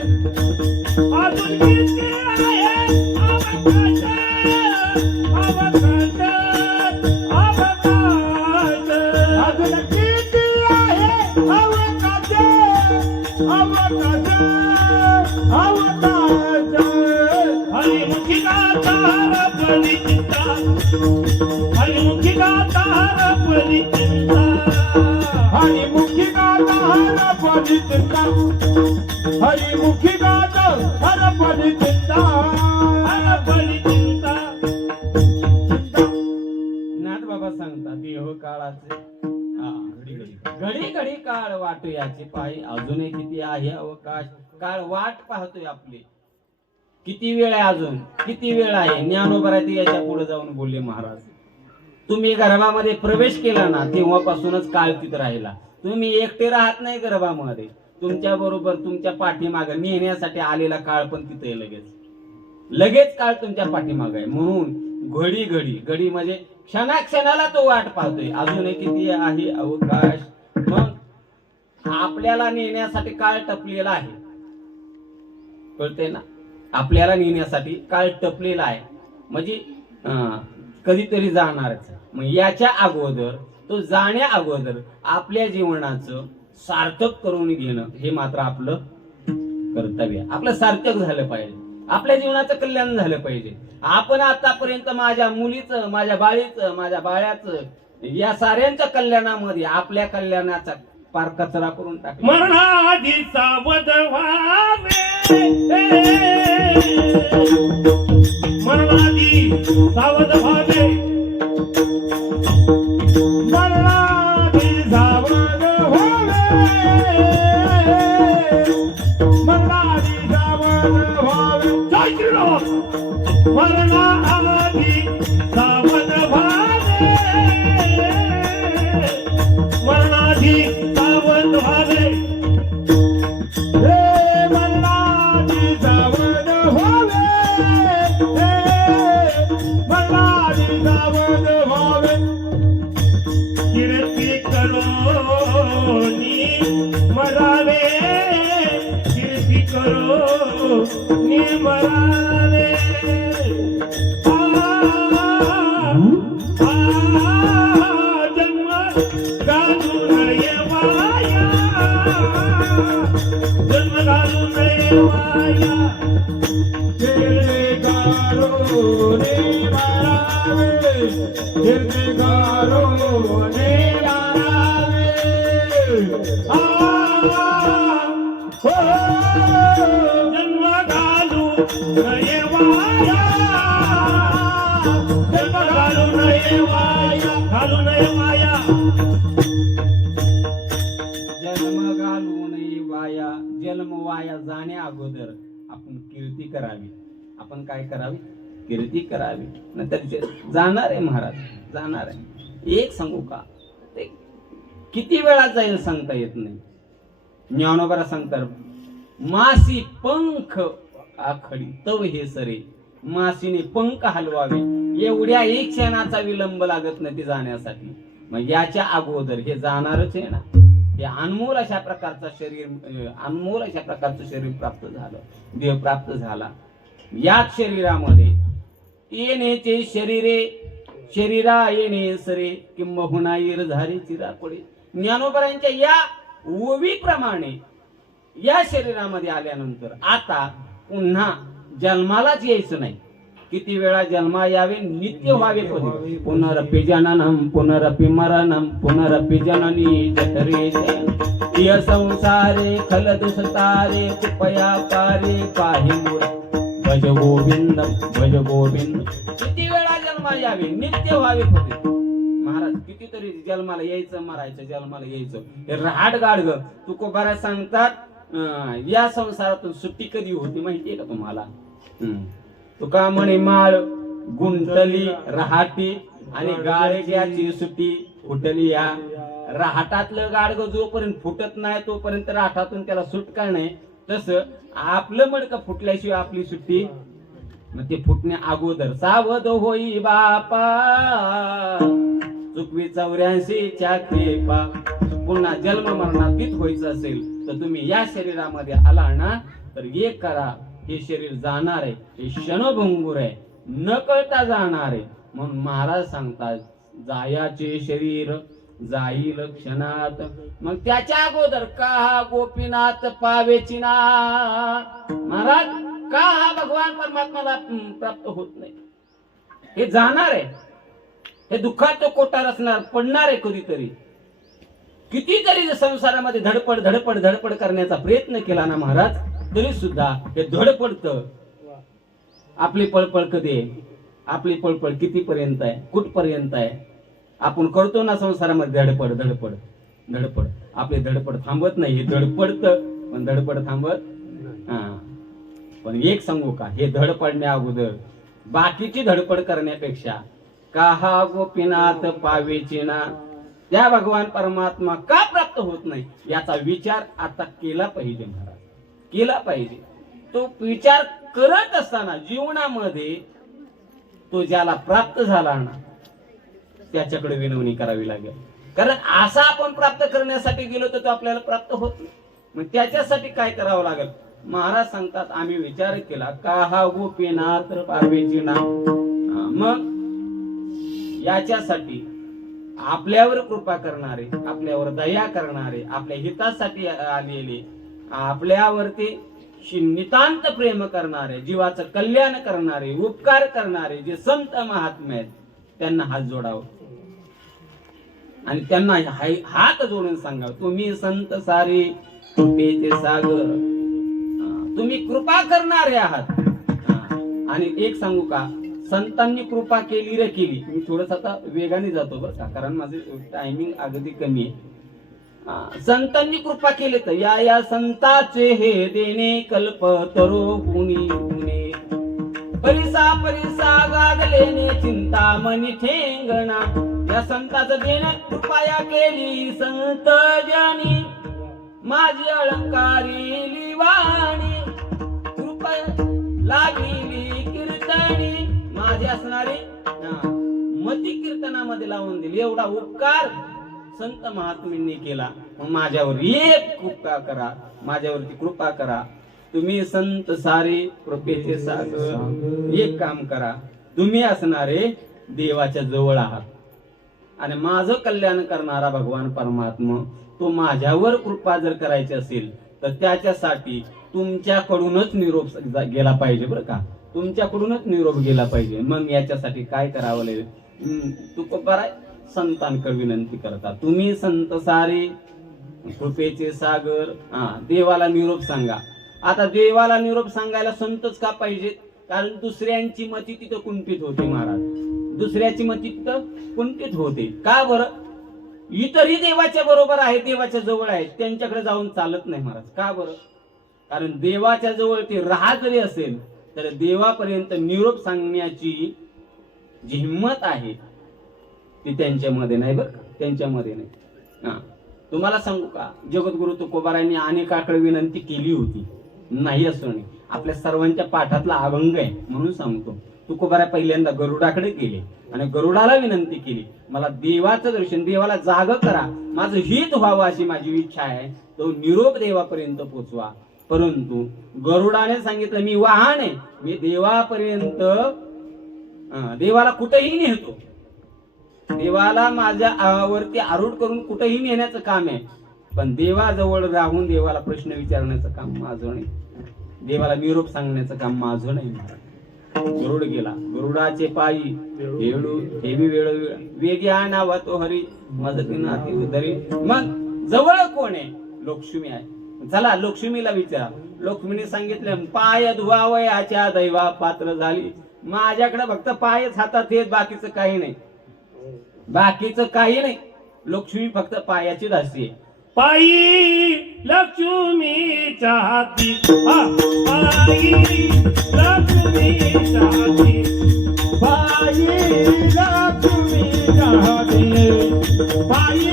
अजून किती आहे अवकाश, अवकाश, अवकाश. अजून किती आहे अवकाश, अवकाश, अवकाश. हरिमुखी गाता हरपली चिंता, हरिमुखी गाता हरपली चिंता, हरिमुखी गाता हरपली चिंता, हरिमुखी गाता हरपली चिंता, हरपली चिंता. नाथ बाबा सांगतात देह काळाचे घडी घडी काळ वाटू याची पायी. अजूनही किती आहे अवकाश, काळ वाट पाहतोय आपली. किती वेळ आहे, अजून किती वेळ आहे. ज्ञानोबराती याच्या पुढे जाऊन बोलले महाराज, तुम्ही गर्भामध्ये प्रवेश केला ना तेव्हापासूनच काळ तिथं राहिला. तुम्ही एकटे राहत नाही गर्भामध्ये, तुमच्या बरोबर तुमच्या पाठीमागे नेण्यासाठी आलेला काळ पण तिथे लगेच लगेच काळ तुमच्या पाठीमागे आहे. म्हणून घडी घडी, घडी म्हणजे क्षणाक्षणाला तो वाट पाहतोय. अजूनही किती आहे अवकाश. मग आपल्याला नेण्यासाठी काळ टपलेला आहे, कळते ना, आपल्याला नेण्यासाठी काळ टपलेला आहे, म्हणजे कधीतरी जाणारच. मग याच्या अगोदर, तो जाण्या अगोदर आपल्या जीवनाचं सार्थक करून घेणं हे मात्र आपलं कर्तव्य आहे. आपलं सार्थक झालं पाहिजे, आपल्या जीवनाचं कल्याण झालं पाहिजे. आपण आतापर्यंत माझ्या मुलीचं, माझ्या बाळीचं, माझ्या बाळ्याचं, या साऱ्यांच्या कल्याणामध्ये आपल्या कल्याणाचा पार कचरा करून टाकला. मरणाधी सावध व्हावे, मरणाधी सावध व्हावे, मरणाधी सावध व्हावे, मरणाधी सावध व्हावे. जय श्रीराम. मरणाधी सावध व्हावे, मरणाधी सावध व्हावे, हे मरणाधी सावध व्हावे, हे मरणाधी सावध व्हावे. कीर्ती करोनी मरावे, कीर्ती करोनी मरावे. जन्म घालू नये वाया, जन्म घालू नये वाया. कीर्ती करोनी मरावे, कीर्ती करोनी मरावे. जन्म घालू नये वाया, जन्म घालू नये वाया, घालू नये वाया. जन्म घालू नये वाया. जन्म वाया जाण्या अगोदर आपण कीर्ती करावी. आपण काय करावी? कीर्ती करावी. नंतर जाणार आहे महाराज, जाणार आहे. एक सांगू का, ते किती वेळा जाईल सांगता येत नाही. ज्ञानोबाला सांगतात, मासी पंख आखडी तव हे सरे, मासीने पंख हलवावे. एवढ्या एक क्षणाचा विलंब लागत नाही ते जाण्यासाठी. मग याच्या अगोदर हे जाणारच आहे ना. हे अनमोल अशा प्रकारचं शरीर प्राप्त झालं, देह प्राप्त झाला. याच शरीरामध्ये येण्याचे शरीरा येणे सरे, किंबहुना झारी चिरापडे. ज्ञानोबरांच्या या ओवीप्रमाणे या शरीरामध्ये आल्यानंतर आता पुन्हा जन्मालाच यायचं नाही. किती वेळा जन्मा यावे, नित्य व्हावे. कधी पुनरपि जननम पुनरपि मरणम पुनरपि जननी जठरे जन संसारे खल दुसतारे कृपया पारे पाहि मूर भज गोविंद भज गोविंद. किती वेळा जन्मा यावे, नित्य व्हावे. कधी महाराज कितीतरी जन्माला यायचं, मरायचं, जन्माला यायचं. हे रहाट गाडग तुकोबारा सांगतात. या संसारातून सुट्टी कधी होती माहितीये का तुम्हाला? तुका म्हणे माळ गुंतली रहाटी आणि गाडग्याची सुट्टी फुटली. या रहाटातलं गाडग जोपर्यंत फुटत नाही तोपर्यंत राठातून त्याला सुटका नाही. तसं आपलं मडकं फुटल्याशिवाय आपली सुट्टी. मग ते फुटण्या अगोदर सावध होई बापा, चुकवी 84च्या कृपा. पुन्हा जन्म मरणातीत व्हायचं असेल तर तुम्ही या शरीरामध्ये आला ना, तर एक करा. हे शरीर जाणार आहे, हे क्षणभंगूर आहे, न कळता जाणार आहे. म्हणून महाराज सांगतात, जायाचे शरीर जाईल क्षणात. मग त्याच्या अगोदर का हा गोपीनाथ पावेची ना. महाराज का हा भगवान परमात्माला प्राप्त होत नाही? हे जाणार आहे, हे दुःखात कोटार असणार, पडणार आहे कधीतरी. कितीतरी संसारामध्ये धडपड धडपड धडपड करण्याचा प्रयत्न केला ना महाराज, तरी सुद्धा हे धडपडत. आपली पळपळ कधी आहे? आपली पळपळ कितीपर्यंत आहे, कुठपर्यंत आहे? आपण करतो ना संसारामध्ये धडपड धडपड धडपड. आपली धडपड थांबत नाही. हे धडपडत पण धडपड थांबत. पण एक सांगू का, हे धडपडण्या अगोदर बाकीची धडपड करण्यापेक्षा का हा गोपीनाथ पावेची ना, त्या भगवान परमात्मा का प्राप्त होत नाही याचा विचार आता केला पाहिजे महाराज, केला पाहिजे. तो विचार करत असताना जीवनामध्ये तो ज्याला प्राप्त झाला ना त्याच्याकडे विनवणी करावी लागेल. कारण असा आपण प्राप्त करण्यासाठी गेलो तर तो आपल्याला प्राप्त होत नाही. मग त्याच्यासाठी काय करावं लागेल? महाराज सांगतात, आम्ही विचार केला का हा गोपीनाथ पार्वतीची नाव. मग याच्यासाठी आपल्यावर कृपा करणारे, आपल्यावर दया करणारे, आपल्या हितासाठी आलेले, आपल्यावरती नितांत प्रेम करणारे, जीवाचं कल्याण करणारे, उपकार करणारे जे संत महात्मे आहेत त्यांना हात जोडावं आणि त्यांना हात जोडून सांगा, तुम्ही संत सारे कृपेचे सागर, तुम्ही कृपा करणारे आहात. आणि एक सांगू का, संतांनी कृपा केली रे केली. मी थोडस आता वेगाने जातो बरं का, कारण माझे टायमिंग अगदी कमी आहे. संतांनी कृपा केले तर या संताचे हे देणे कल्प तरो गुणी गुणे, परिसा परिसा गागलेने चिंता मनी ठेंगणा. या संताचं देणं कृपया केली संत जनी, माझी अलंकारी लिवाणी, कृपा लागिली कीर्तनी, माझी असणारी मती कीर्तनामध्ये लावून दिली. एवढा उपकार संत महात्म्यांनी केला. मग माझ्यावर एक कृपा करा, माझ्यावरती कृपा करा. तुम्ही संत सारे कृपेचे सागर, एक काम करा, तुम्ही असणारे देवाच्या जवळ आहात आणि माझं कल्याण करणारा भगवान परमात्मा तो माझ्यावर कृपा जर करायची असेल तर त्याच्यासाठी तुमच्याकडूनच निरोप गेला पाहिजे बरं का, तुमच्याकडूनच निरोप गेला पाहिजे. मग याच्यासाठी काय करावं लागेल? तुकोबाराय संतांकडे विनंती करता, तुम्ही संत सारे कृपेचे सागर, देवाला निरोप सांगा. आता देवाला निरोप सांगायला संतच का पाहिजेत? कारण दुसऱ्यांची मती तिथं कुंठित होते महाराज, दुसऱ्याची मती तिथं कुंठित होते. का बरं? इतरही देवाच्या बरोबर आहेत, देवाच्या जवळ आहेत, त्यांच्याकडे जाऊन चालत नाही महाराज. का बरं? कारण देवाच्या जवळ ती राहा जरी असेल तर देवापर्यंत निरोप सांगण्याची जी हिंमत आहे ती त्यांच्यामध्ये नाही बरं, त्यांच्यामध्ये नाही. हा, तुम्हाला सांगू का, जगद्गुरु तुकोबारायांनी अनेकाकडे विनंती केली होती, नाही असं नाही, आपल्या सर्वांच्या पाठातला अभंग आहे म्हणून सांगतो. तुकोबारा पहिल्यांदा गरुडाकडे गेले आणि गरुडाला विनंती केली, मला देवाचं दर्शन, देवाला जाग करा, माझं हित व्हावं अशी माझी इच्छा आहे, तो निरोप देवापर्यंत पोचवा. परंतु गरुडाने सांगितलं, मी वाहन आहे, मी देवापर्यंत, देवाला कुठेही नेतो, देवाला माझ्या वरती आरूढ करून कुठेही नेण्याचं काम आहे, पण देवाजवळ राहून देवाला प्रश्न विचारण्याचं काम माझं नाही, देवाला निरोप सांगण्याचं काम माझं नाही. गरुड गेला, गरुडाचे पायी वेळू हेवी वेळ वेगी आणावा तो हरी मदतीनं अति उदरी. मग जवळ कोण आहे? लक्ष्मी आहे. चला लक्ष्मीला विचारा. लक्ष्मीने सांगितलं, पाय धुवावयाच्या दैवा पात्र झाली. माझ्याकडे फक्त पायच हातात येत, बाकीचं काही नाही, बाकीचं काही नाही. लक्ष्मी फक्त पायाची दासी आहे. पायी लक्ष्मीच्या हाती, पायी लक्ष्मीच्या हाती, पायी लक्ष्मीच्या हाती, पायी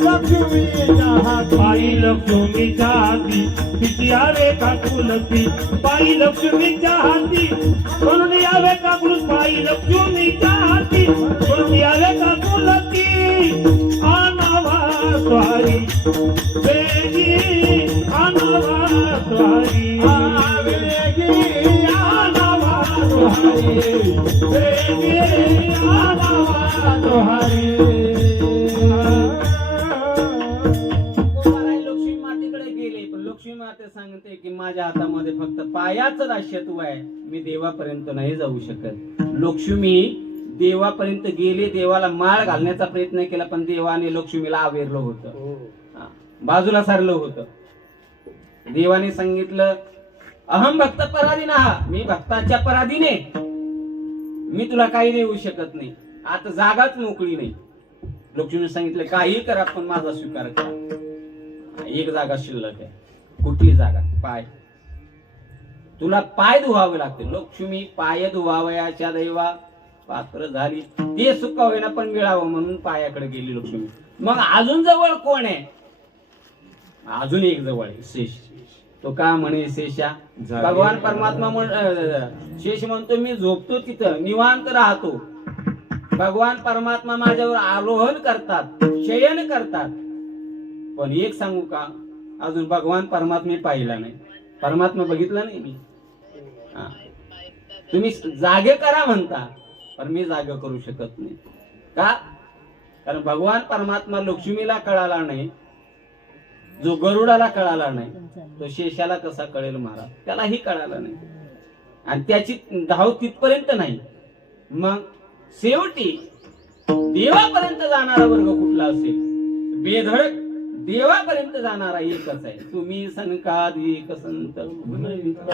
लक्ष्मीच्या हाती, पायी लक्ष्मीच्या हाती, तिची आवे का कुलती, पायी लक्ष्मीच्या हाती, म्हणून यावे का कुल, पायी लक्ष्मीच्या हाती, म्हणून यावे का कुलती. आनावा स्वारी वेगी, आनावा स्वारी वेगी, आनावा स्वारी वेगी, आनावा स्वारी. लक्ष्मी मातेकडे गेले, पण लक्ष्मी माते सांगते की माझ्या हातामध्ये फक्त पायाचं दास्यत्व आहे, मी देवापर्यंत नाही जाऊ शकत. लक्ष्मी देवापर्यंत गेले, देवाला माळ घालण्याचा प्रयत्न केला, पण देवाने लक्ष्मीला आवेरलं होतं, बाजूला सारलं होतं. देवाने सांगितलं, अहम भक्त पराधीन, मी भक्ताच्या पराधीने, मी तुला काही देऊ शकत नाही, आता जागाच मोकळी नाही. लक्ष्मीने सांगितलं, काही करा पण माझा स्वीकार करा. एक जागा शिल्लक आहे. कुठली जागा? पाय. तुला पाय धुवावे लागते. लक्ष्मी पाय धुवावयाच्या दैवा पात्र झाली, ते सुख होईना पण मिळावं म्हणून पायाकडे गेली लक्ष्मी. मग अजून जवळ कोण आहे? अजून एक जवळ आहे, शेष. तो का म्हणे शेषा, भगवान परमात्मा शेष म्हणतो, मी झोपतो तिथं निवांत राहतो, भगवान परमात्मा माझ्यावर आरोहण करतात, शयन करतात. पण एक सांगू का, अजून भगवान परमात्मा पाहिला नाही, परमात्मा बघितला नाही मी. तुम्ही जागे करा म्हणता, पण मी जागा करू शकत नाही. का? कारण भगवान परमात्मा लक्ष्मीला कळाला नाही, जो गरुडाला कळाला नाही, तो शेषाला कसा कळेल महाराज? त्यालाही कळाला नाही, आणि त्याची धाव तिथपर्यंत नाही. मग शेवटी देवापर्यंत जाणारा वर्ग कुठला असेल? बेधडक देवापर्यंत जाणारा एकच आहे. तुम्ही सनकाधिक संत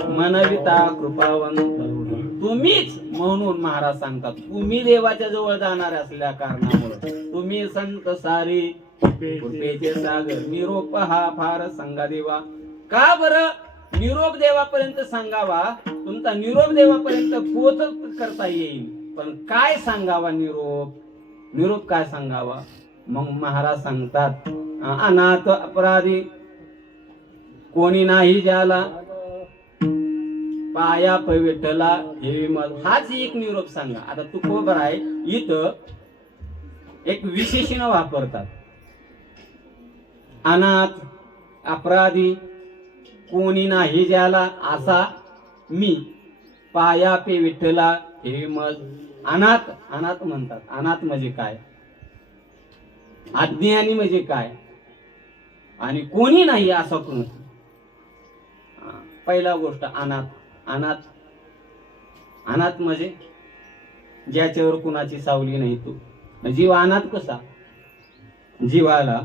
मनविता कृपावंत, तुम्हीच म्हणून महाराज सांगतात, तुम्ही देवाच्या जवळ जाणारे असल्या कारणामुळे तुम्ही संत सारे कृपेचे सागर. निरोप हा फार सांगा देवा. का बरं निरोप देवापर्यंत सांगावा? तुमचा निरोप देवापर्यंत पोहोच करता येईल, पण काय सांगावा निरोप? निरोप काय सांगावा? मग महाराज सांगतात, अनाथ अपराधी कोणी नाही ज्याला, पाया विठ्ठला हे मग, हाच एक निरोप सांगा. आता तुकोबर आहे इथं एक विशेषण वापरतात. अनाथ अपराधी कोणी नाही ज्याला, असा मी पाया पे विठ्ठला हे मज. अनाथ, अनाथ म्हणतात. अनाथ म्हणजे काय? अज्ञानी म्हणजे काय? आणि कोणी नाही असं कोण? पहिला गोष्ट अनाथ. अनाथ, अनाथ म्हणजे ज्याच्यावर कुणाची सावली नाही. तो जीव अनाथ कसा? जीवाला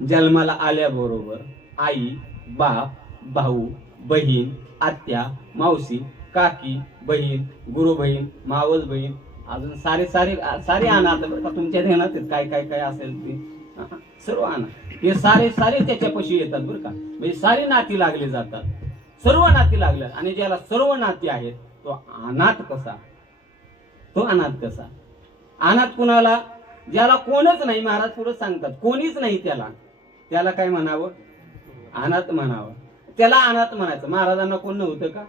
जन्माला आल्याबरोबर आई, बाप, भाऊ, बहीण, आत्या, मावशी, काकी, बहीण, गुरु बहीण, मावस बहीण, अजून सारे सारे सारे अनाथ. तुमच्या ध्यानात काय काय काय असेल ते सर्व अनाथ, हे सारे सारे त्याच्यापाशी येतात बरं का. म्हणजे सारी नाती लागले जातात. सर्व नाती लागल्या आणि ज्याला सर्व नाती आहेत तो अनाथ कसा? तो अनाथ कसा? अनाथ कुणाला? ज्याला कोणच नाही. महाराज पुढे सांगतात कोणीच नाही त्याला काय म्हणावं? अनाथ म्हणावं. त्याला अनाथ म्हणायचं. महाराजांना कोण नव्हतं का?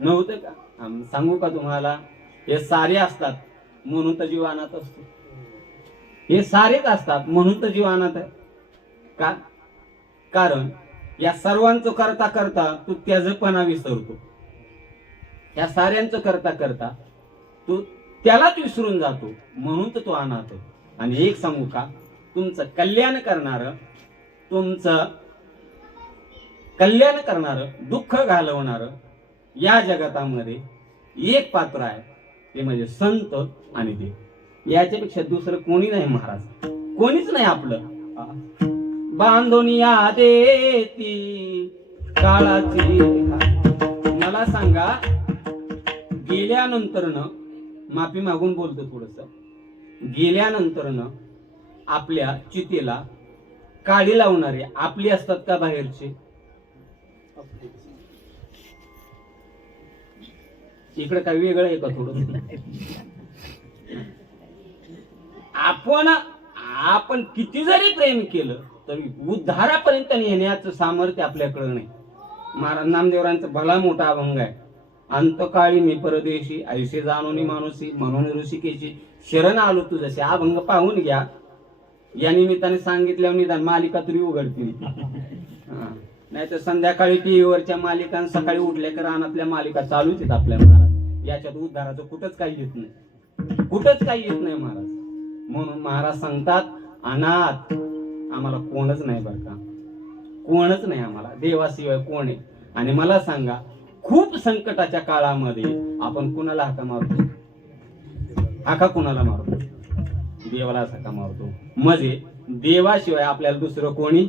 नव्हतं का? सांगू का तुम्हाला? हे सारे असतात म्हणून तर जीव अनाथ असतो. हे सारेच असतात म्हणून तर जीव अनाथ आहे. का? कारण या सर्वांचं करता करता तू त्याचपणा विसरतो. या साऱ्यांचं करता करता तू त्यालाच विसरून जातो म्हणून तर तो अनाथ आहे. आणि एक सांगू का? तुमचं कल्याण करणारं दुःख घालवणारं या जगतामध्ये एक पात्र आहे, ते म्हणजे संत आणि देव. याच्यापेक्षा दुसरं कोणी नाही महाराज, कोणीच नाही आपलं. बांधोनिया देती काळाची. मला सांगा, गेल्यानंतरनं माफी मागून बोलतो थोडस, गेल्यानंतरनं आपल्या चितेला काडी लावणारे आपली असतात का बाहेरचे? इकडे काय वेगळं आहे का थोडं? आपण किती जरी प्रेम केलं तरी उद्धारापर्यंत येण्याचं सामर्थ्य आपल्याकडे नाही. महाराज नामदेवरांचा भला मोठा अभंग आहे. अंतकाळी मी परदेशी ऐसे जाणोनी माणूसी म्हणून ऋषिकेशी शरण आलो तू जसे. अभंग पाहून घ्या. या निमित्ताने सांगितल्यावर निदान मालिका तरी उघडतील. नाही तर संध्याकाळी टीव्हीवरच्या मालिका सकाळी उठल्या की रानातल्या मालिका चालूच आहेत आपल्या महाराज. याच्यात उद्धाराचं कुठंच काही येत नाही, कुठंच काही येत नाही महाराज. म्हणून महाराज सांगतात, अनाथ आम्हाला कोणच नाही बरं का, कोणच नाही आम्हाला, देवाशिवाय कोण आहे. आणि मला सांगा, खूप संकटाच्या काळामध्ये आपण कुणाला हाका मारतो? हाका कुणाला मारतो? देवालाच हाका मारतो. म्हणजे देवाशिवाय आपल्याला दुसरं कोणी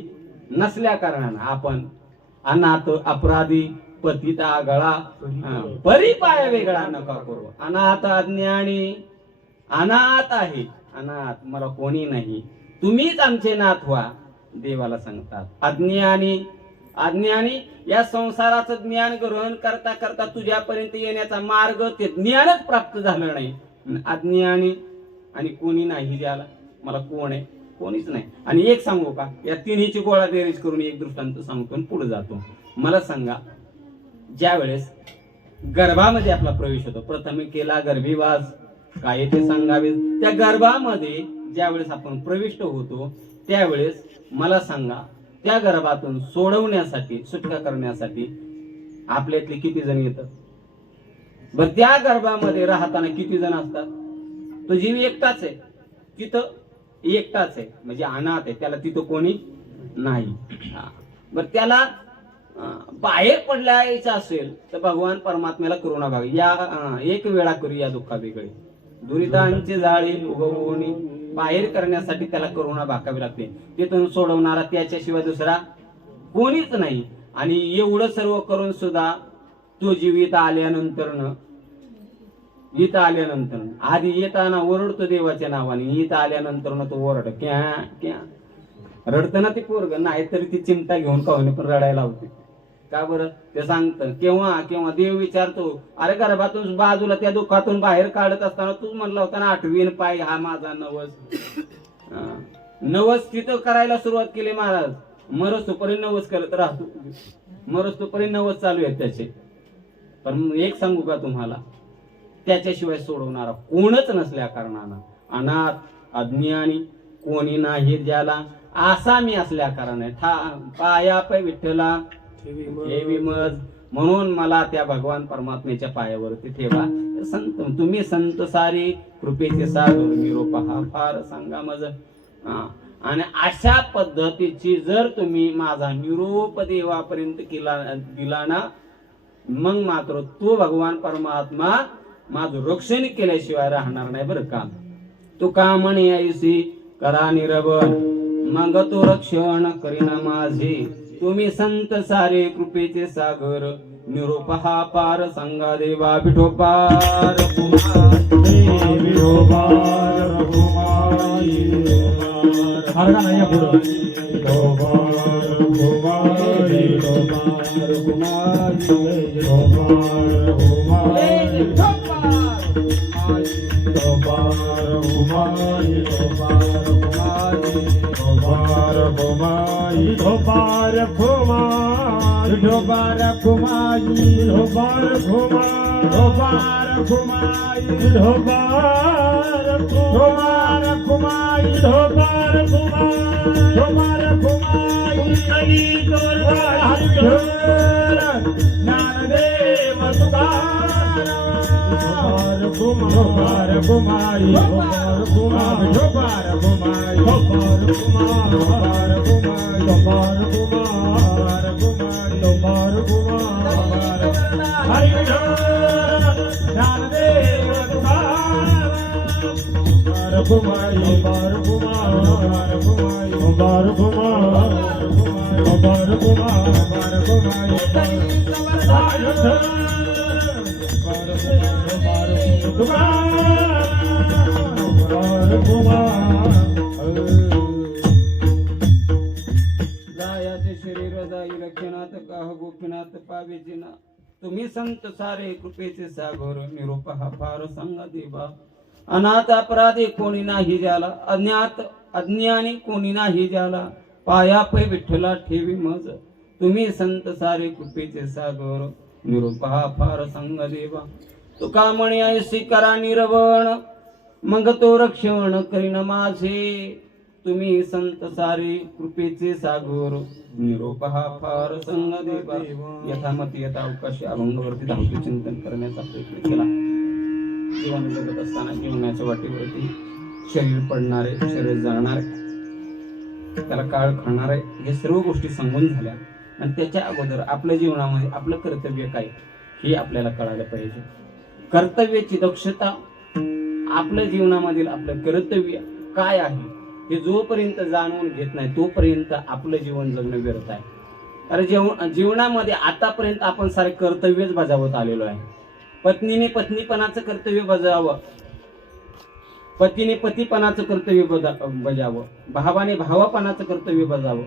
नसल्या कारणानं आपण अनाथ, अपराधी, पतित आगळा, परिपाय वेगळा नका करू. अनाथ अज्ञानी, अनाथ आहे, अनाथ मला कोणी नाही, तुम्हीच आमचे नाथ व्हा, देवाला सांगतात. अज्ञानी, अज्ञानी या संसाराचं ज्ञान ग्रहण करता करता तुझ्यापर्यंत येण्याचा मार्ग ते ज्ञानच प्राप्त झालं नाही. अज्ञानी आणि कोणी नाही ज्याला. मला कोण आहे? कोणीच नाही. आणि एक सांगू का, या तिन्हीची गोळा बेरीज करून एक दृष्टांत सांगतो पुढे जातो. मला सांगा, ज्या वेळेस गर्भामध्ये आपला प्रवेश होतो, प्रथम केला गर्भीवास, काय ते सांगावे. त्या गर्भामध्ये ज्या वेळेस आपण प्रविष्ट होतो त्यावेळेस मला सांगा, त्या गर्भातून सोडवण्यासाठी, सुटका करण्यासाठी आपल्यातले किती जण येतात? बर, त्या गर्भामध्ये राहताना किती जण असतात? तो जीव एकटाच आहे, तिथं एकटाच आहे, म्हणजे अनाथ आहे, त्याला तिथं कोणी नाही. बर, त्याला बाहेर पडल्या यायचं असेल तर भगवान परमात्म्याला करुणा भावी. या एक वेळा करू या दुःखा वेगळे दुरितांचे जाळे उगवून बाहेर करण्यासाठी त्याला करुणा भाकावी लागते. तिथून सोडवणारा त्याच्याशिवाय दुसरा कोणीच नाही. आणि एवढं सर्व करून सुद्धा तो जीव इथं आल्यानंतर आधी येताना ओरडतो देवाच्या नावाने, इथं आल्यानंतर तो ओरड क्या क्या रडतं ना ते पोरग, नाही तरी ती चिमटा घेऊन काहून पण रडायला होते. का बरं? ते सांगतं केव्हा केव्हा देव विचारतो, अरे गर्भातून बाजूला त्या दुःखातून बाहेर काढत असताना तूच म्हणला होता ना, आठवीन पाय हा माझा नवस तिथं करायला सुरुवात केली महाराज. मरस तोपर्यंत नवस करत राहतो, मरस तोपर्यंत नवस चालू आहे त्याचे. पण एक सांगू का तुम्हाला, त्याच्याशिवाय सोडवणारा कोणच नसल्या कारणानं अनाथ, अज्ञानी, कोणी नाही ज्याला, असा मी असल्या कारणाने पाया पै विठ्ठला ठेवी मज. म्हणून मला त्या भगवान परमात्म्याच्या पायावरती ठेवा. संत तुम्ही संत सारे कृपेचे सागर निरोप हा फार सांगा मज. आणि अशा पद्धतीची जर तुम्ही माझा निरोप देवापर्यंत दिला ना, मग मात्र तो भगवान परमात्मा माझं रक्षण केल्याशिवाय राहणार नाही बरं का. तू का म्हणे ऐसी करा निरबन, मग तो रक्षण करीना माझे. तुम्ही संत सारे कृपेचे सागर निरोप हा पार सांगा देवा विठोबार कुमार. अर्गा नाही या पुढं विठोबार घुमाई विठोबार घुमाई विठोबार घुमाई विठोबार घुमाई विठोबार घुमाई विठोबार घुमाई विठोबार घुमाई विठोबार घुमाई विठोबार घुमाई विठोबार घुमाई कुंडली ज्ञानदेव तुकाराम विठोबार घुमाई विठोबार घुमाई विठोबार घुमाई विठोबार घुमाई विठोबार घुमाई हरि विठोर ज्ञानदेव तुकाराम घुमाई बार घुमाई बार घुमाई बार घुमाई जायाचे शरीर जाई लक्षणात काह गोपीनाथ पावेचे ना तुम्ही संत सारे कृपेचे सागर निरोप हा फार सांगा देवा अनाथ अपराधी कोणी नाही ज्याला अज्ञानी कोणी नाही ज्याला पाया पै विठ्ठला ठेवी मज तुम्ही संत सारे कृपेचे सागर निरोप हा फार सांगा देवा तुका म्हणे ऐसी करा निरवण मग तो रक्षण करीन माझे तुम्ही संत सारे कृपेचे सागर निरोप हा फार संग देवा यथामती यथा अवकाशी अभंगावरती धावते चिंतन करण्याचा प्रयत्न केला जीवन जगत असताना जीवनाच्या वाटेवरती शरीर पडणारे शरीर जाणारे त्याला काळ खाणारे हे सर्व गोष्टी सांगून झाल्या आणि त्याच्या अगोदर आपल्या जीवनामध्ये आपलं कर्तव्य काय हे आपल्याला कळायला पाहिजे कर्तव्याची दक्षता आपल्या जीवनामधील आपलं कर्तव्य काय आहे हे जोपर्यंत जाणून घेत नाही तोपर्यंत आपलं जीवन जगणं व्यर्थ आहे कारण जीवनामध्ये आतापर्यंत आपण सारे कर्तव्यच बजावत आलेलो आहे पत्नीने पत्नीपणाचं कर्तव्य बजावं पतीने पतीपणाचं कर्तव्य बजावं भावाने भावापणाचं कर्तव्य बजावं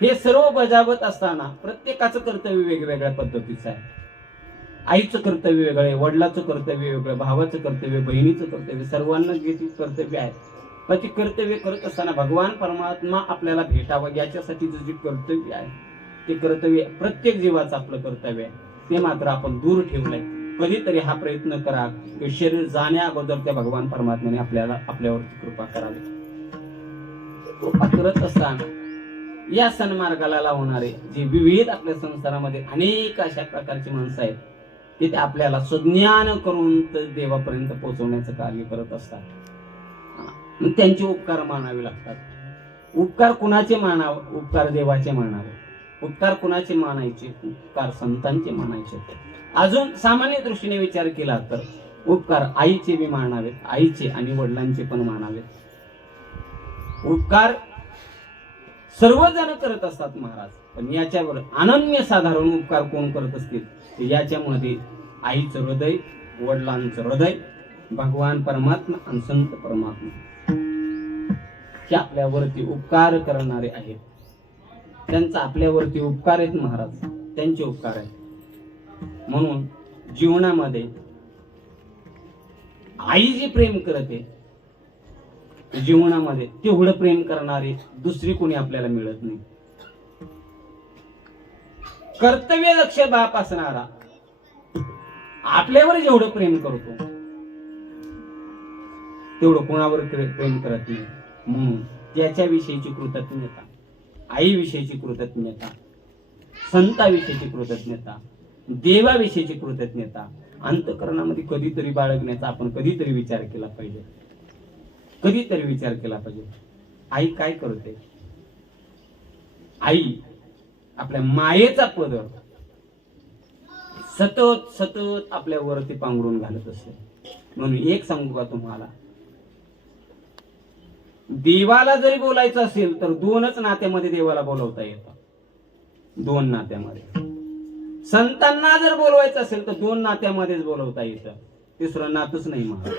हे सर्व बजावत असताना प्रत्येकाचं कर्तव्य वेगवेगळ्या पद्धतीचं आहे आईचं कर्तव्य वेगळं आहे वडिलाचं कर्तव्य वेगळं भावाचं कर्तव्य बहिणीचं कर्तव्य सर्वांना जे कर्तव्य आहे पण ते कर्तव्य करत असताना भगवान परमात्मा आपल्याला भेटावा याच्यासाठीचं जे कर्तव्य आहे ते कर्तव्य प्रत्येक जीवाचं आपलं कर्तव्य आहे ते मात्र आपण दूर ठेवलंय कधीतरी हा प्रयत्न करा की शरीर जाण्या अगोदर त्या भगवान परमात्म्याने आपल्यावरती कृपा करावी कृपा करत असताना या सन्मार्गाला लावणारे जे विविध आपल्या संसारामध्ये अनेक अशा प्रकारची माणसं आहेत की ते आपल्याला सुज्ञान करून देवापर्यंत पोहोचवण्याचं कार्य करत असतात त्यांचे उपकार मानावे लागतात उपकार कुणाचे मानावे उपकार देवाचे मानावे उपकार कुणाचे मानायचे उपकार संतांचे मानायचे अजून सामान्य दृष्टीने विचार केला तर उपकार आईचे बी मानावेत आईचे आणि वडिलांचे पण मानावेत उपकार सर्वजण करत असतात महाराज पण याच्यावर अनन्य साधारण उपकार कोण करत असतील याच्यामध्ये आईचं हृदय वडिलांचं हृदय भगवान परमात्मा आणि संत परमात्मा हे आपल्यावरती उपकार करणारे आहेत त्यांचा आपल्यावरती उपकार आहेत महाराज त्यांचे उपकार आहेत म्हणून जीवनामध्ये आई जी प्रेम करते जीवनामध्ये तेवढं प्रेम करणारी दुसरी कोणी आपल्याला मिळत नाही कर्तव्य लक्ष बाप असणारा आपल्यावर जेवढं प्रेम करतो तेवढं कोणावर प्रेम करत नाही म्हणून त्याच्याविषयीची कृतज्ञता आईविषयीची कृतज्ञता संताविषयीची कृतज्ञता देवाविषयीची कृतज्ञता अंतःकरणामध्ये कधीतरी बाळगण्याचा आपण कधीतरी विचार केला पाहिजे कधीतरी विचार केला पाहिजे आई काय करते आई आपल्या मायेचा पदर सतत सतत आपल्या वरती पांघरून घालत असते म्हणून एक सांगू का तुम्हाला देवाला जरी बोलायचं असेल तर दोनच नात्यामध्ये देवाला बोलवता येतं दोन नात्यामध्ये संतांना जर बोलवायचं असेल तर दोन नात्यामध्येच बोलवता येतं तिसरं नातच नाही महाराज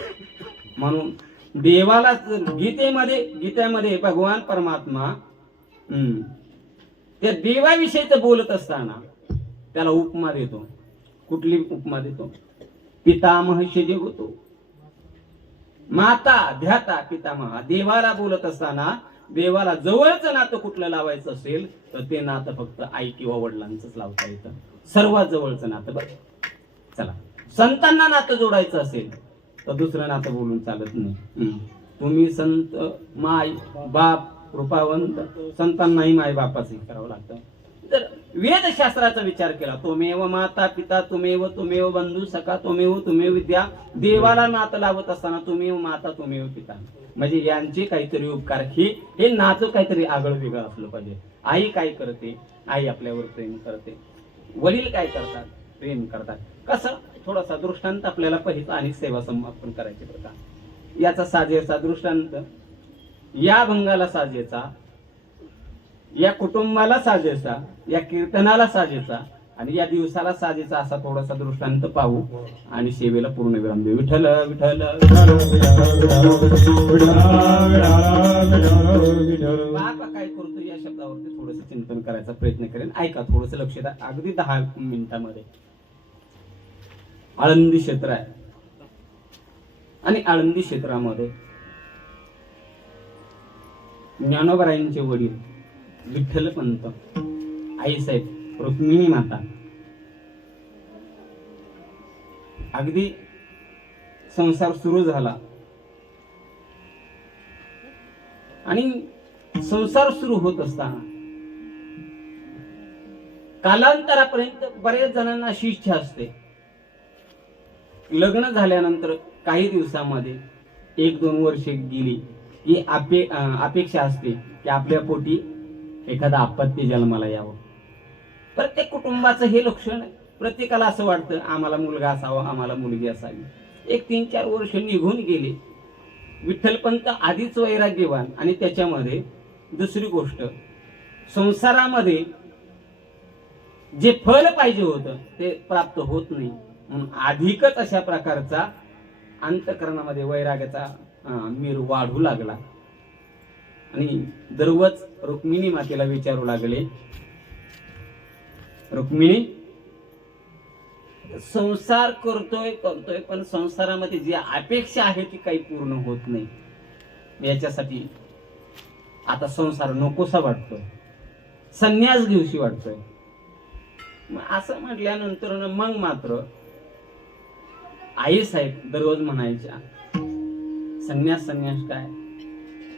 म्हणून देवाला गीतेमध्ये भगवान परमात्मा त्या देवाविषयीच बोलत असताना त्याला उपमा देतो. कुठली उपमा देतो? पितामह होतो, माता ध्याता पितामह. देवाला बोलत असताना देवाला जवळचं नातं कुठलं लावायचं असेल तर ते नातं फक्त आई किंवा वडिलांचंच लावता येतं, सर्वात जवळचं नातं. बरं चला, संतांना नातं जोडायचं असेल तर दुसरं नातं बोलून चालत नाही. तुम्ही संत माय बाप कृपावंत, संतांनाही माय बापाचं करावं लागतं. तर वेदशास्त्राचा विचार केला, त्वमेव माता पिता त्वमेव बंधू सखा त्वमेव विद्या. देवाला नातं लावत असताना त्वमेव माता त्वमेव पिता, म्हणजे यांचे काहीतरी उपकार, हे नातं काहीतरी आगळं वेगळं असलं पाहिजे. आई काय करते? आई आपल्यावर प्रेम करते. वडील काय करतात? प्रेम करतात. कसं? थोडासा दृष्टांत आपल्याला पाहिजे आणि सेवा समापन करायचे बरं का. याचा साजेचा दृष्टांत, या भंगाला साजेचा, या कुटुंबाला साजेचा, या कीर्तनाला साजेचा आणि या दिवसाला साजेचा असा थोडासा दृष्टांत पाहू आणि सेवेला पूर्ण विराम देऊ. विठ्ठल विठ्ठल बाप काय करतो या शब्दावरती थोडस चिंतन करायचा प्रयत्न करेन. ऐका, थोडस लक्ष द्या. अगदी 10 मिनिटांमध्ये. आळंदी क्षेत्र आहे आणि आळंदी क्षेत्रामध्ये ज्ञानोबारायांचे वडील विठ्ठल पंत, आईसाहेब रुक्मिणी माता, अगदी संसार सुरू झाला आणि संसार सुरू होत असताना कालांतरापर्यंत बरेच जणांना अशी इच्छा असते, लग्न झाल्यानंतर काही दिवसामध्ये 1-2 वर्षे गेली की अपेक्षा असते की आपल्या पोटी एखादा अपत्य जन्माला यावं. प्रत्येक कुटुंबाचं हे लक्षण आहे. प्रत्येकाला असं वाटतं आम्हाला मुलगा असावा, आम्हाला मुलगी असावी. 1-3-4 वर्ष निघून गेले. विठ्ठलपंत आधीच वैराग्यवान आणि त्याच्यामध्ये दुसरी गोष्ट, संसारामध्ये जे फळ पाहिजे होतं ते प्राप्त होत नाही, म्हणून अधिकच अशा प्रकारचा अंतःकरणामध्ये वैराग्याचा मीर वाढू लागला. आणि दररोज रुक्मिणी मातेला विचारू लागले, रुक्मिणी, संसार करतोय पण संसारामध्ये जी अपेक्षा आहे ती काही पूर्ण होत नाही. याच्यासाठी आता संसार नकोसा वाटतोय, संन्यास घेऊशी वाटतोय. असं म्हटल्यानंतर मग मात्र आई साहेब दररोज म्हणायच्या, संन्यास काय,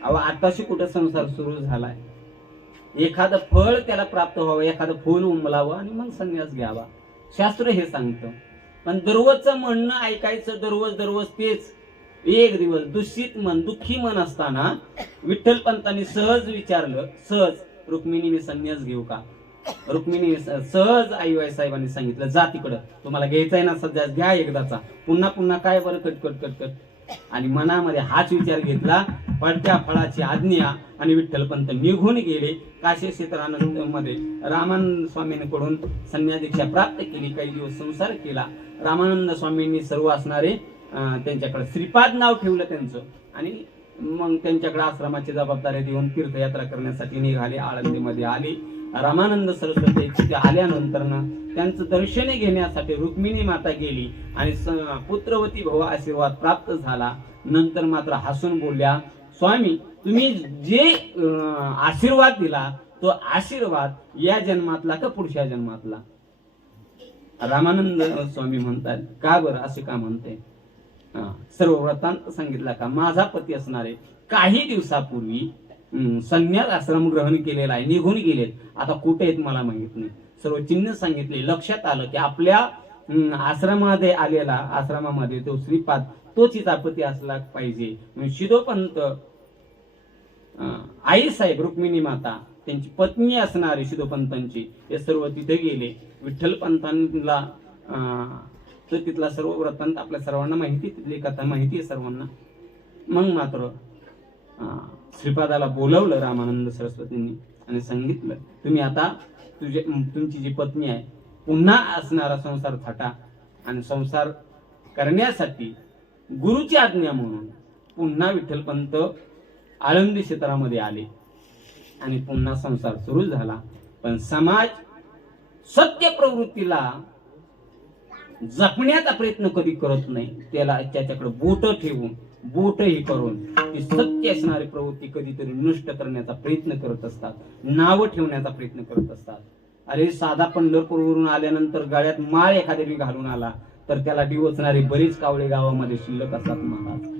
अहो आताशी कुठं संसार सुरू झालाय, एखादं फळ त्याला प्राप्त व्हावं, एखादं फूल उमलावं आणि मग संन्यास घ्यावा. शास्त्र हे सांगतं. पण दररोजचं म्हणणं ऐकायचं, दररोज तेच. एक दिवस दूषित मन, दुःखी मन असताना विठ्ठलपंतांनी सहज विचारलं, रुक्मिणी मी संन्यास घेऊ का? रुक्मिणी सहज आई साहेबांनी सांगितलं, जा तिकडं, तुम्हाला घ्यायचा आहे ना सध्या घ्या एकदाचा, पुन्हा काय बरं कट. आणि मनामध्ये हाच विचार घेतला, पडत्या फळाची आज्ञा, आणि विठ्ठलपंत निघून गेले. काशी क्षेत्रामध्ये रामानंद स्वामींकडून संन्यास दीक्षा प्राप्त केली. काही दिवस संसार केला. रामानंद स्वामींनी सर्व असणारे त्यांच्याकडे श्रीपाद नाव ठेवलं त्यांचं, आणि मग त्यांच्याकडे आश्रमाची जबाबदारी देऊन तीर्थयात्रा करण्यासाठी निघाले. आळंदीमध्ये आले. रामानंद सरस्वती तिथे आल्यानंतर त्यांचं दर्शन घेण्यासाठी रुक्मिणी माता गेली आणि पुत्रवती भव आशीर्वाद प्राप्त झाला. नंतर मात्र हसून बोलल्या, स्वामी तुम्ही जे आशीर्वाद दिला तो आशीर्वाद या जन्मातला का पुढच्या जन्मातला? रामानंद स्वामी म्हणतात, का बरं असे का म्हणते? सर्व वृत्तांत सांगितला का? माझा पती असणारे काही दिवसापूर्वी संन्यास आश्रम ग्रहण केलेला आहे, निघून गेलेत. आता कुठे आहेत मला माहित नाही. सर्व चिन्ह सांगितले. लक्षात आलं की आपल्या आश्रमामध्ये आलेला, आश्रमामध्ये तो श्रीपाद तोच पती असला पाहिजे. शिदोपंत, आई साहेब रुक्मिणी माता, त्यांची पत्नी असणारी शिदोपंतांची, हे सर्व तिथे गेले. विठ्ठलपंतांना तर तिथला सर्व वृत्तांत आपल्या सर्वांना माहिती, तिथली कथा माहिती आहे सर्वांना. मग मात्र श्रीपादाला बोलवलं रामानंद सरस्वतींनी आणि सांगितलं, तुम्ही आता तुमची जी पत्नी आहे पुन्हा असणारा संसार थाटा, आणि संसार करण्यासाठी गुरुची आज्ञा म्हणून पुन्हा विठ्ठलपंत आळंदी क्षेत्रामध्ये आले आणि पुन्हा संसार सुरू झाला. पण समाज सत्य प्रवृत्तीला जपण्याचा प्रयत्न कधी करत नाही. त्याला त्याच्याकडे बोट ठेवून बोटही करून ती सत्य असणारी प्रवृत्ती कधीतरी नष्ट करण्याचा प्रयत्न करत असतात, नाव ठेवण्याचा प्रयत्न करत असतात. अरे साधा पंढरपूरवरून आल्यानंतर गळ्यात माळ एखाद्या घालून आला तर त्याला डिवचणारे बरीच कावळे गावामध्ये शिल्लक असतात महाराज.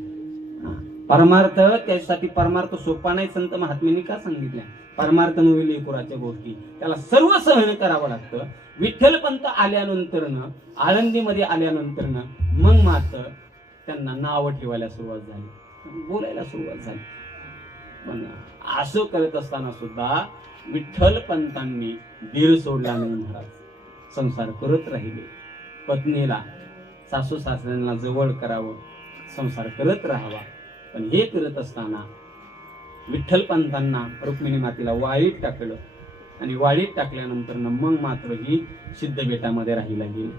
परमार्थ त्यासाठी परमार्थ सोपा नाही. संत महात्म्यांनी का सांगितल्या? परमार्थ नव्हे लेकुराच्या गोष्टी, त्याला सर्व सहन करावं लागतं. विठ्ठलपंत आल्यानंतरनं आळंदीमध्ये आल्यानंतरनं मग मात्र त्यांना नाव ठेवायला सुरुवात झाली, बोलायला सुरुवात झाली. पण असं करत असताना सुद्धा विठ्ठलपंतांनी धीर सोडला नाही महाराज. संसार करत राहिले. पत्नीला सासू सासऱ्यांना जवळ करावं, संसार करत राहावा. पण हे करत असताना विठ्ठलपंतांना रुक्मिणी मातेला वाळीत टाकलं आणि वाळीत टाकल्यानंतर मग मात्र ही सिद्धबेटामध्ये राहिला गेली.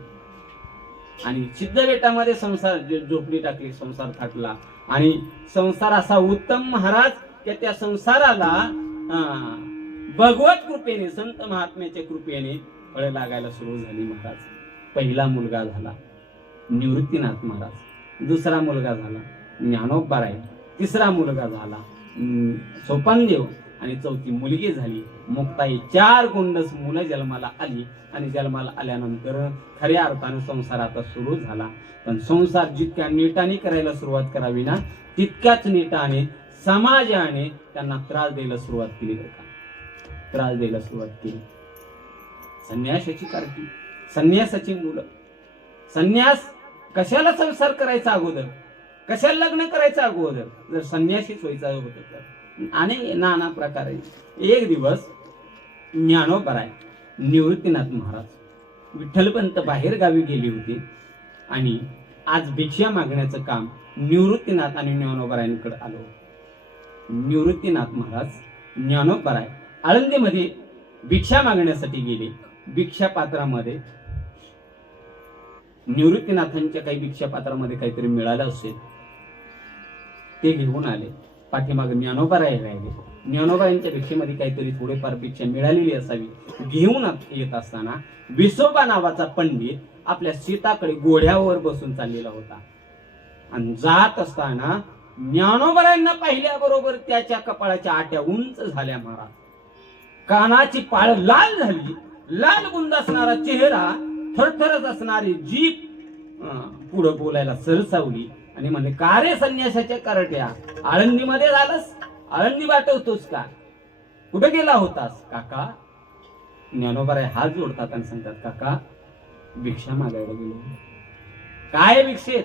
आणि सिद्धबेटामध्ये संसार झोपडी टाकली, संसार थाटला. आणि संसार असा उत्तम महाराज की त्या संसाराला भगवत कृपेने संत महात्म्याच्या कृपेने फळे लागायला सुरू झाली महाराज. पहिला मुलगा झाला निवृत्तीनाथ महाराज, दुसरा मुलगा झाला ज्ञानोबाराय, तिसरा मुलगा झाला सोपानदेव आणि चौथी मुलगी झाली मुक्ताई. 4 गोंडस मुलं जन्माला आली आणि जन्माला आल्यानंतर खऱ्या अर्थाने संसार आता सुरू झाला. पण संसार जितक्या नीटाने करायला सुरुवात करावी ना तितक्याच नीटाने समाजाने त्यांना त्रास द्यायला सुरुवात केली. त्रास द्यायला सुरुवात केली. संन्यासाची कारकी, संन्यासाची मुलं, संन्यास कशाला संसार करायचा अगोदर, कशाला लग्न करायचं अगोदर, जर संन्यासीच व्हायचं होतं तर. आणि नाना प्रकारे एक दिवस ज्ञानोबाराय निवृत्तीनाथ महाराज विठ्ठलपंत बाहेर गावी गेली होती आणि आज भिक्षा मागण्याचं काम निवृत्तीनाथ आणि ज्ञानोबारायांकडे आलो. निवृत्तीनाथ महाराज ज्ञानोबाराय आळंदीमध्ये भिक्षा मागण्यासाठी गेले. भिक्षा पात्रामध्ये निवृत्तीनाथांच्या काही भिक्षा पात्रामध्ये काहीतरी मिळालं असेल ते घेऊन आले. पाठीमागे ज्ञानोबाराय राहिले. ज्ञानोबारायांच्या भिक्षेमध्ये काहीतरी थोडेफार भिक्षा मिळालेली असावी. घेऊन येत असताना विसोबा नावाचा पंडित आपल्या सीताकडे घोड्यावर बसून चाललेला होता आणि जात असताना ज्ञानोबारायांना पाहिल्याबरोबर त्याच्या कपाळाच्या आट्या उंच झाल्या महाराज. कानाची पाळ लाल झाली, लाल गुंद असणारा चेहरा, थरथरत असणारी जीभ पुढे बोलायला सरसावली आणि म्हणे, का रे संन्यासाच्या करट्या, आळंदीमध्ये झालास? आळंदी वाटवतोस का? कुठे गेला होतास? काका ज्ञानोबाराय हात जोडतात आणि सांगतात, काका भिक्षा मागायला गेलो. काय भिक्षेत?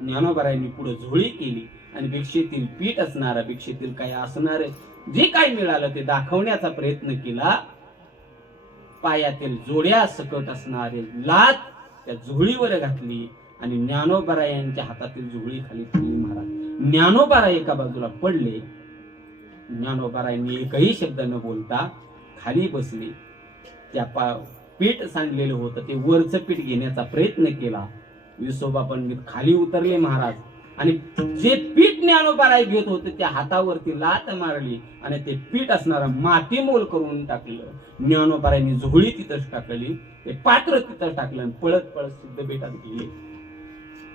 ज्ञानोबारायांनी पुढे झोळी केली आणि भिक्षेतील पीठ असणारा, भिक्षेतील काय असणार जे काय मिळालं ते दाखवण्याचा प्रयत्न केला. पायातील जोड्या सकट असणारे लाथ त्या झोळीवर घातली आणि ज्ञानोबारायांच्या हातातील झोळी खाली पडली महाराज. ज्ञानोबाराय एका बाजूला पडले. ज्ञानोबारायांनी एकही शब्द न बोलता खाली बसले. त्या पीठ सांडलेलं होतं ते वरचं पीठ घेण्याचा प्रयत्न केला. विसोबा पंडित खाली उतरले महाराज आणि जे पीठ ज्ञानोबाराय घेत होते त्या हातावरती लात मारली आणि ते पीठ असणारं मातीमोल करून टाकलं. ज्ञानोबारायांनी झोळी तिथंच टाकली, ते पात्र तिथं टाकलं आणि पळत पळत सिद्धबेटात गेले.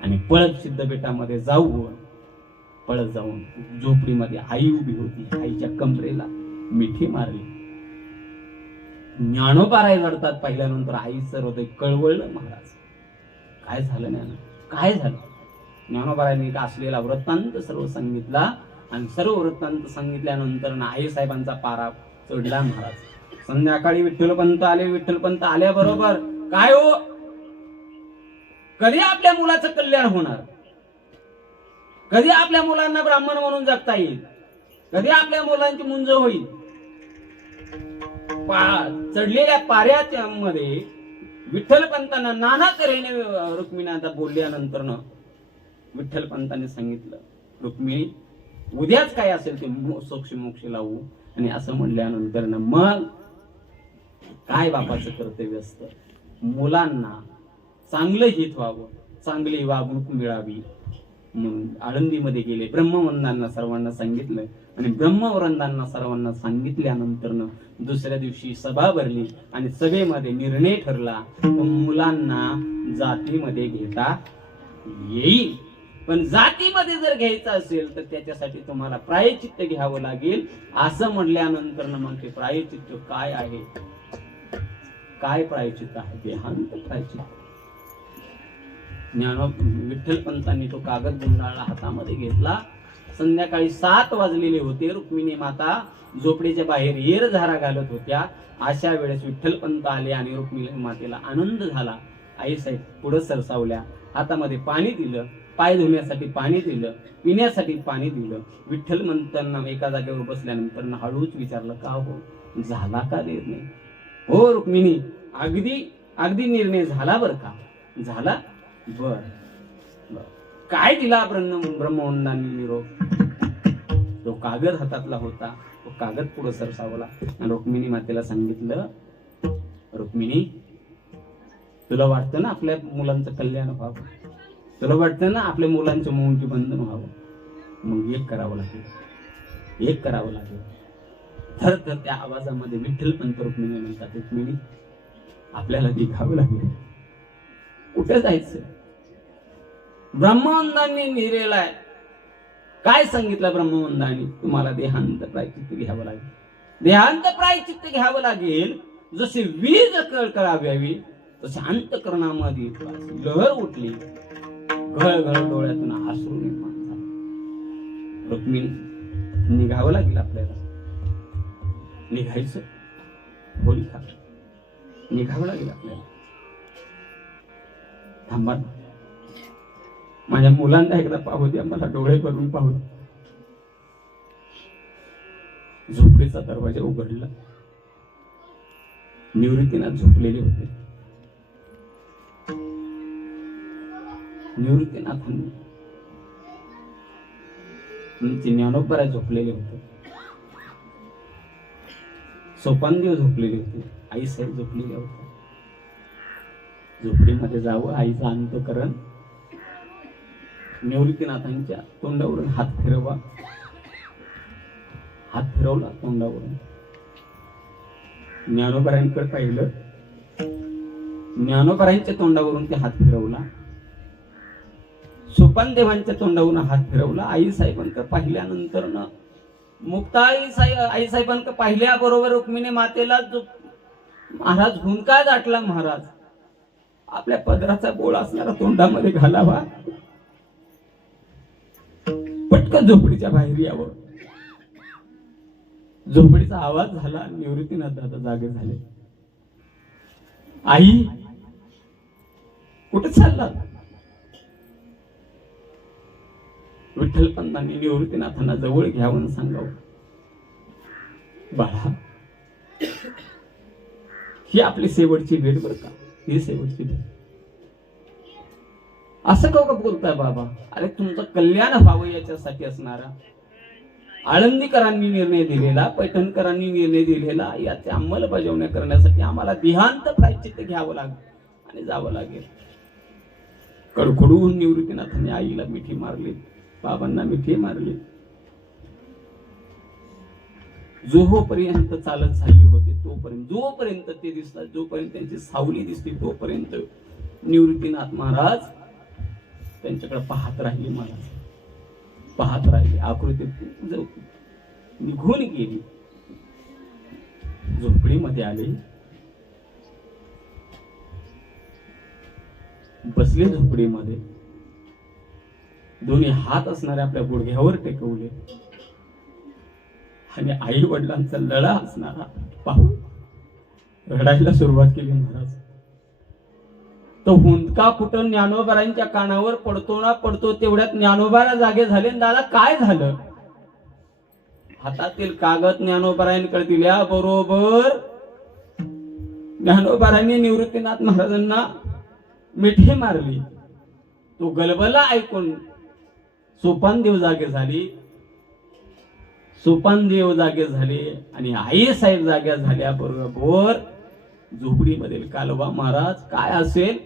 आणि पळत सिद्धबेटामध्ये पळत जाऊन झोपडीमध्ये आई उभी होती. आईच्या कमरेला मिठी मारली. ज्ञानोबाराय रडतात पाहिल्यानंतर आई सर्व कळवळलं महाराज. काय झालं ज्ञान, काय झालं? ज्ञानोबारायांनी असलेला वृत्तांत सर्व सांगितला आणि सर्व वृत्तांत सांगितल्यानंतर आई साहेबांचा पारा चढला महाराज. संध्याकाळी विठ्ठलपंत आले. विठ्ठलपंत आल्याबरोबर, काय हो, कधी आपल्या मुलाचं कल्याण होणार? कधी आपल्या मुलांना ब्राह्मण म्हणून जगता येईल? कधी आपल्या मुलांची मुंज होईल? चढलेल्या पाऱ्याच्या मध्ये विठ्ठलपंतांना नाना तऱ्हेने रुक्मिणीला बोलल्यानंतर विठ्ठलपंतांनी सांगितलं, रुक्मिणी उद्याच काय असेल ते मोक्ष लावू. आणि असं म्हणल्यानंतर मग काय बापाचं कर्तव्य असतं, मुलांना चांगलं हित व्हावं, चांगली वागणूक मिळावी, म्हणून आळंदीमध्ये गेले, ब्रह्मवंदांना सर्वांना सांगितलं आणि ब्रह्मवंदांना सर्वांना सांगितल्यानंतर दुसऱ्या दिवशी सभा भरली आणि सभेमध्ये निर्णय ठरला, मुलांना जातीमध्ये घेता येईल, पण जातीमध्ये जर घ्यायचं असेल तर त्याच्यासाठी तुम्हाला प्रायचित्त घ्यावं लागेल. असं म्हटल्यानंतर मग ते प्रायचित्त काय आहे, काय प्रायचित्त आहे? देहांत प्रायचित्त. विठ्ठलपंतांनी तो कागद गुंडाळला, हातामध्ये घेतला. संध्याकाळी 7 वाजलेले होते. रुक्मिणी माता झोपडीच्या बाहेर येर झारा घालत होत्या. अशा वेळेस विठ्ठलपंत आले आणि रुक्मिणी मातेला आनंद झाला. आईसाहेब पुढे सरसावल्या, हातामध्ये पाणी दिलं, पाय धुण्यासाठी पाणी दिलं, पिण्यासाठी पाणी दिलं. विठ्ठलपंतांना एका जागेवर बसल्यानंतर हळूच विचारलं, का हो, झाला का निर्णय? हो रुक्मिणी, अगदी निर्णय झाला बर का? झाला? बर. काय दिला ब्रह्मवंदांनी निरोप? तो कागद हातातला होता, तो कागद पुढे सरसावला आणि रुक्मिणी मातेला सांगितलं, रुक्मिणी, तुला वाटतं ना आपल्या मुलांचं कल्याण व्हावं, तुला वाटतं ना आपल्या मुलांचं मौंची बंधन व्हावं, मग एक करावं लागेल, एक करावं लागेल. तर त्या आवाजामध्ये विठ्ठलपंत रुक्मिणी म्हणतात, रुक्मिणी, आपल्याला निघावं लागेल. कुठे जायचं? ब्रह्मवंदांनी लिहिलेलाय. काय सांगितलं ब्रह्मवंदांनी? तुम्हाला देहांत प्रायचित्त घ्यावं लागेल. देहांत प्रायचित्त घ्यावं लागेल. जसे वीज कळकळावी तसे अंतकरणामध्ये लहर उठली, घळघळ डोळ्यातून अश्रू निर्माण झाले. रुक्मिणी, निघावं लागेल आपल्याला. निघायचं, होलिका, निघावं लागेल आपल्याला. थांबा, माझ्या मुलांना एकदा पाहू द्या, मला डोळे भरून पाहू. झोपडीचा दरवाजा उघडला. निवृत्तीनाथ झोपलेले होते. निवृत्तीनाथांनी ज्ञानोबा झोपलेले होते. सोपानदेव झोपलेले होते. आईसाहेब झोपलेल्या होत्या. झोपडीमध्ये जावं, आईचं अंतकरण. निवृत्तीनाथांच्या तोंडावरून हात फिरवा. हात फिरवला तोंडावरून. ज्ञानोबारांकडे पाहिलं. ज्ञानोबारांच्या तोंडावरून ते हात फिरवला. सोपानदेवांच्या तोंडावरून हात फिरवला. आईसाहेबांकडे पाहिल्यानंतर मुक्ता आईसाहेबांकडे पाहिल्याबरोबर रुक्मिणी मातेला जो महाराज हुंकार दाटला. महाराज, आपल्या पदराचा गोळा असणारा तोंडामध्ये घालावा, पटकन झोपडीच्या बाहेर यावं. झोपडीचा आवाज झाला. निवृत्तीनाथ दादा जागे झाले. आई, कुठे चालला? विठ्ठलपंतांनी निवृत्तीनाथांना जवळ घ्यावं आणि सांगावं, बाळा, ही आपली शेवटची भेट बर का, ही शेवटची भेट. असं का बोलताय बाबा? अरे तुमचं कल्याण व्हावं याच्यासाठी असणारा आळंदीकरांनी निर्णय दिलेला, पैठणकरांनी निर्णय दिलेला, याची अंमलबजावणी करण्यासाठी आम्हाला देहांत प्रायचित्त घ्यावं लागेल आणि जावं लागेल. कडकडून निवृत्तीनाथांनी आईला मिठी मारली, बाबांना मिठी मारली. जोपर्यंत चालत चालली होते तोपर्यंत, जोपर्यंत ते दिसतात, जोपर्यंत त्यांची सावली दिसते, तोपर्यंत निवृत्तीनाथ महाराज त्यांच्याकडे पाहत राहिले. महाराज पाहत राहिले. आकृती निघून गेली. झोपडीमध्ये आले, बसले झोपडीमध्ये. दोन्ही हात असणारे आपल्या गुडघ्यावर टेकवले आणि आई वडिलांचा लळा असणारा पाहून रडायला सुरुवात केली. महाराज, तो हुंदका कुठं ज्ञानोबारांच्या कानावर पडतो ना पडतो, तेवढ्यात ज्ञानोबारा जागे झाले. दादा, काय झालं? हातातील कागद ज्ञानोबारांकडे दिल्या बरोबर ज्ञानोबारांनी निवृत्तीनाथ महाराजांना मिठी मारली. तो गलबला ऐकून सोपानदेव जागे झाली. सोपानदेव जागे झाले आणि आई साहेब जाग्या झाल्या बरोबर झोपडीमधील कालवा. महाराज, काय असेल?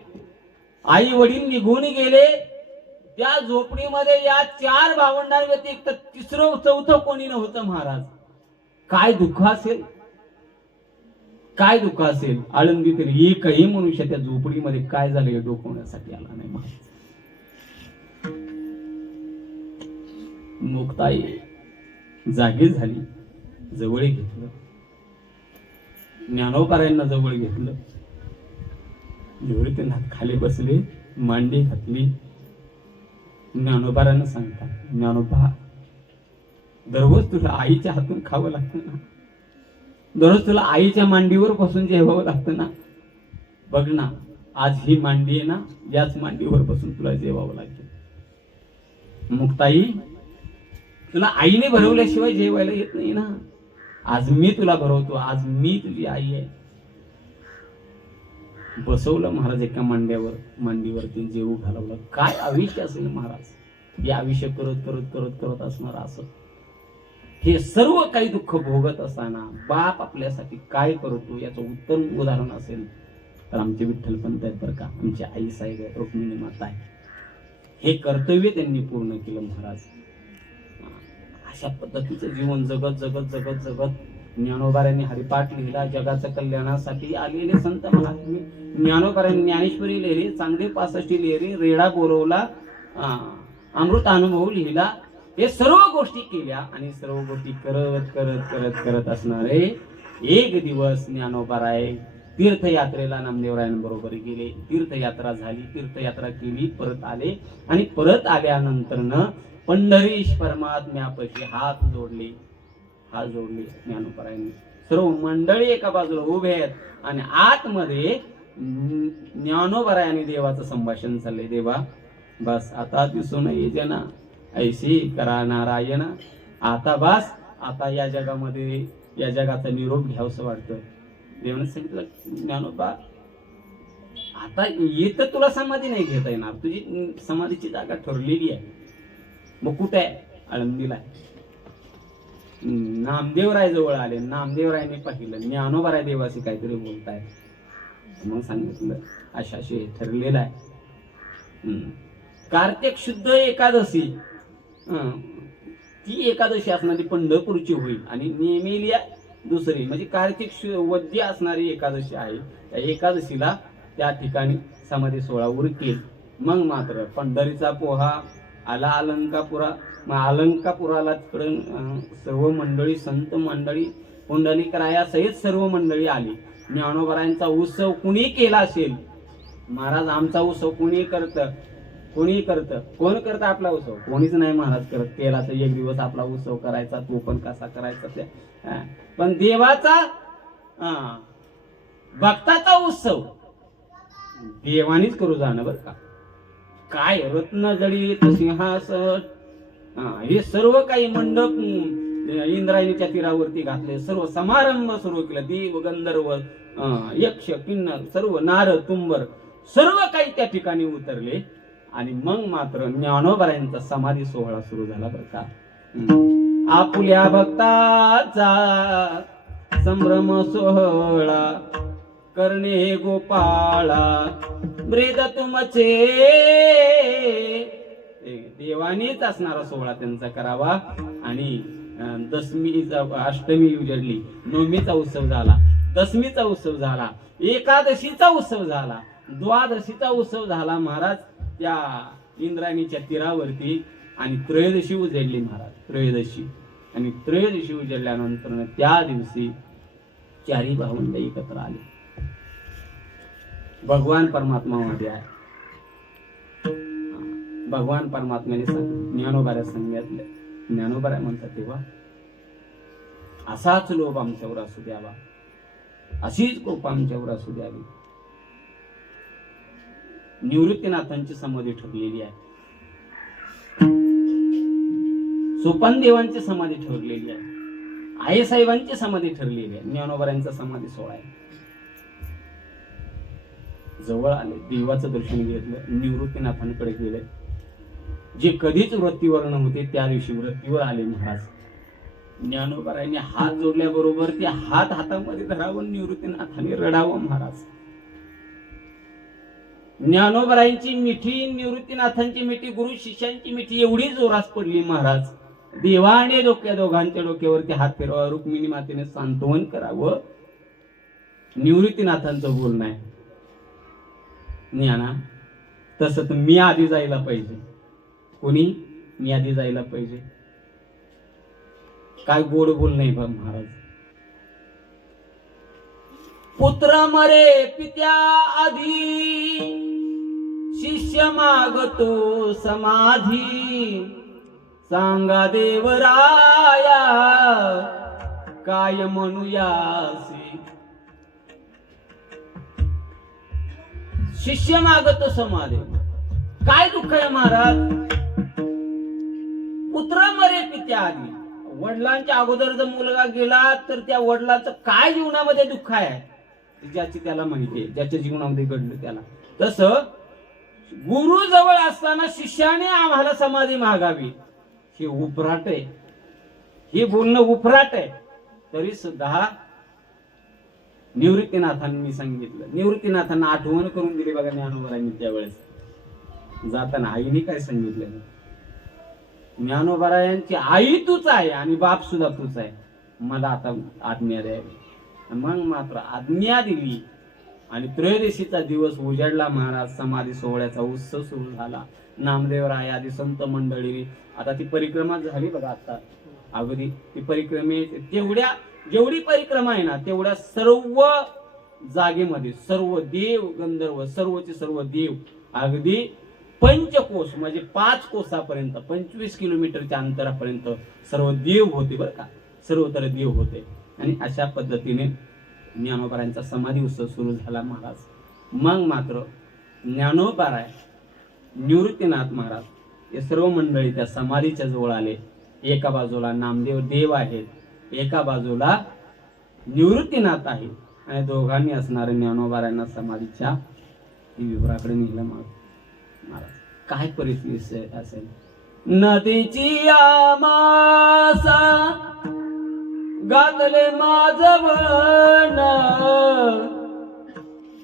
आई वडील निघून गेले. त्या झोपडीमध्ये या 4 भावंडांव्यतिरिक्त तिसरं चौथं कोणी नव्हतं महाराज. काय दुःख असेल, काय दुःख असेल. आळंदीतील एकही मनुष्य त्या झोपडीमध्ये काय झालं हे डोकवण्यासाठी आला नाही महाराज. मुक्ताई जागी झाली, जवळ घेतलं, ज्ञानोबारायांना जवळ घेतलं, निवृत्तीनाथ खाली बसले, मांडी घातली. ज्ञानोबारांना सांगतात, ज्ञानोबा दररोज तुला आईच्या हातून खावं लागतं ना, दररोज तुला आईच्या मांडीवर बसून जेवावं लागतं ना. बघ ना, आज ही मांडी आहे ना, याच मांडीवर बसून तुला जेवावं लागेल. मुक्ताई, तुला आईने भरवल्याशिवाय जेवायला येत नाही ना. आज मी तुला भरवतो, आज मी तुझी आई आहे. बसवलं महाराज एका मांडीवरती जेवू घालवलं. काय आयुष्य असेल महाराज, हे आयुष्य करत करत करत करत असणार. असं हे सर्व काही दुःख भोगत असताना बाप आपल्यासाठी काय करतो याचं उत्तम उदाहरण असेल तर आमचे विठ्ठलपंत आहेत बरं का, आमची आई साहेब आहे, रुक्मिणी माता आहे. हे कर्तव्य त्यांनी पूर्ण केलं महाराज. अशा पद्धतीचं जीवन जगत जगत जगत जगत ज्ञानोबारांनी हरिपाठ लिहिला. जगाच्या कल्याणासाठी आलेले संत महात्मे ज्ञानोबारांनी ज्ञानेश्वरी लिहिली, चांगले 65 लिहिली, रेडा बोलवला, अमृत अनुभव लिहिला. हे सर्व गोष्टी केल्या आणि सर्व गोष्टी करत करत करत करत असणारे एक दिवस ज्ञानोबाराय तीर्थयात्रेला नामदेवरायांबरोबर गेले. तीर्थयात्रा झाली, तीर्थयात्रा केली, परत आले आणि परत आल्यानंतर पंढरीश परमात्म्यापाशी हात जोडले ज्ञानोबारायांनी. सर्व मंडळी एका बाजूला उभे आहेत आणि आतमध्ये ज्ञानोबारायांनी देवाचं संभाषण चाललंय. देवा बस आता दिसून येजे ना, ऐशी करा नारायण. आता बस, आता या जगामध्ये या जगाचा निरोप घ्यावंसं वाटतं. देवाने सांगितलं, ज्ञानोबा आता येतं तुला समाधी नाही घेता येणार, तुझी समाधीची जागा ठरलेली आहे. मग कुठे आहे? आळंदीला आहे. नामदेवराय जवळ आले. नामदेवरायने पाहिलं ज्ञानोबाराय देवाशी काहीतरी बोलताय. मग सांगितलं अशाशी ठरलेलं आहे. कार्तिक शुद्ध एकादशी, ती एकादशी असणारी पंढरपूरची होईल आणि नेमेलिया दुसरी म्हणजे कार्तिक वद्य असणारी एकादशी आहे. त्या एकादशीला त्या ठिकाणी समाधी सोहळा उरकेल. मग मात्र पंढरीचा पोहा आला अलंकापुरा. मग अलंकापुराला तिकडे सर्व मंडळी, संत मंडळी, पुंडलिकराया सहित सर्व मंडळी आली. ज्ञानोबारायांचा उत्सव कुणी केला असेल, महाराज आमचा उत्सव कुणी करतं, कोण करतं आपला उत्सव? कोणीच नाही महाराज करत. केला तर एक दिवस आपला उत्सव करायचा, तो पण कसा करायचा ते. पण देवाचा भक्ताचा उत्सव देवानीच करू जाणं बरं का. काय रत्नजडित सिंहासन, हे सर्व काही मंडप इंद्रायणीच्या तीरावरती घातले. सर्व समारंभ सुरू केला. देव, गंधर्व, यक्ष, किन्नर, सर्व नारद, तुंबर सर्व काही त्या ठिकाणी उतरले. आणि मग मात्र ज्ञानोबारायांचा समाधी सोहळा सुरू झाला बरं का. आपुल्या भक्ताचा संभ्रम सोहळा करणे गोपाळा ब्रेद तुमचे. देवानीच असणारा सोहळा त्यांचा करावा. आणि दशमीचा, अष्टमी उजडली, नवमीचा उत्सव झाला, दशमीचा उत्सव झाला, एकादशीचा उत्सव झाला, द्वादशीचा उत्सव झाला महाराज त्या इंद्रायणीच्या तीरावरती. आणि त्रयोदशी उजडली महाराज, त्रयोदशी. आणि त्रयोदशी उजडल्यानंतर त्या दिवशी चारी भावंड एकत्र आले. भगवान परमात्मा मध्ये आहे. भगवान परमात्म्याने ज्ञानोबाऱ्या सांगितलं. ज्ञानोबाऱ्या म्हणतात तेव्हा असाच लोभ आमच्यावर असू द्यावा, अशीच कृपा आमच्यावर असू द्यावी. निवृत्तीनाथांची समाधी ठरलेली आहे, सोपान देवांची समाधी ठरलेली आहे, आई साहेबांची समाधी ठरलेली आहे, ज्ञानोबाऱ्यांचा समाधी सोहळा आहे. जवळ आले, देवाचं दर्शन घेतलं, निवृत्तीनाथांकडे गेले. जे कधीच वृत्तीवर नव्हते त्या दिवशी वृत्तीवर आले महाराज. ज्ञानोबारायांनी हात जोडल्याबरोबर ते हात हातामध्ये धरावं, निवृत्तीनाथांनी रडावं महाराज. ज्ञानोबरायांची मिठी, निवृत्तीनाथांची मिठी, गुरु शिष्यांची मिठी एवढी जोरास पडली महाराज. देवाने दोघांच्या डोक्यावरती हात फिरवा, रुक्मिणी मातेने सांत्वन करावं. निवृत्तीनाथांचं बोलणं आहे, ज्ञाना तसं तर मी आधी जायला पाहिजे. कोणी? मी आधी जायला पाहिजे. काय गोड बोल नाही बघ महाराज. पुत्र मरे पित्या आधी, शिष्य मागतो समाधी. सांगा देवराया काय म्हणूयासी. शिष्य मागतो समाधी. काय दुःख आहे महाराज? पुत्र मरे पित्या आधी. वडिलांच्या अगोदर जर मुलगा गेला तर त्या वडिलाचं काय जीवनामध्ये दुःख आहे ज्याची त्याला माहिती आहे, ज्याच्या जीवनामध्ये घडलं त्याला. तसं गुरु जवळ असताना शिष्याने आम्हाला समाधी मागावी, हे उपराट आहे, हे बोलणं उपराट आहे. तरी सुद्धा निवृत्तीनाथांनी सांगितलं, निवृत्तीनाथांना आठवण करून दिली बघा ज्ञानोबरांनी. त्यावेळेस जाताना आईने काय सांगितलं? ज्ञानोबरायांची आई तूच आहे आणि बाप सुद्धा तूच आहे, मला आता आज्ञा द्यावी. मग मात्र आज्ञा दिली आणि त्रयोदशीचा दिवस उजाडला महाराज. समाधी सोहळ्याचा उत्सव सुरू झाला. नामदेवराय आदी संत मंडळी, आता ती परिक्रमा झाली बघा. आता अगदी ती परिक्रमे तेवढ्या जेवढी परिक्रमा आहे ना तेवढ्या सर्व जागेमध्ये सर्व देव गंधर्व सर्वचे सर्व देव अगदी पंचकोश म्हणजे 5 कोसापर्यंत 25 किलोमीटरच्या अंतरापर्यंत सर्व देव होते बरं का, सर्वत्र देव होते. आणि अशा पद्धतीने ज्ञानोबरायांचा समाधी उत्सव सुरू झाला महाराज. मग मात्र ज्ञानोबराय, निवृत्तीनाथ महाराज हे सर्व मंडळी त्या समाधीच्या जवळ आले. एका बाजूला नामदेव देव आहेत, एका बाजूला निवृत्तीनाथ आहे आणि दोघांनी असणारे ज्ञानोबरायांना समाधीच्या विवराकडे नेलं. महाराज काय परिस्थिती असेल? नदीची आमासा गातले माझवन,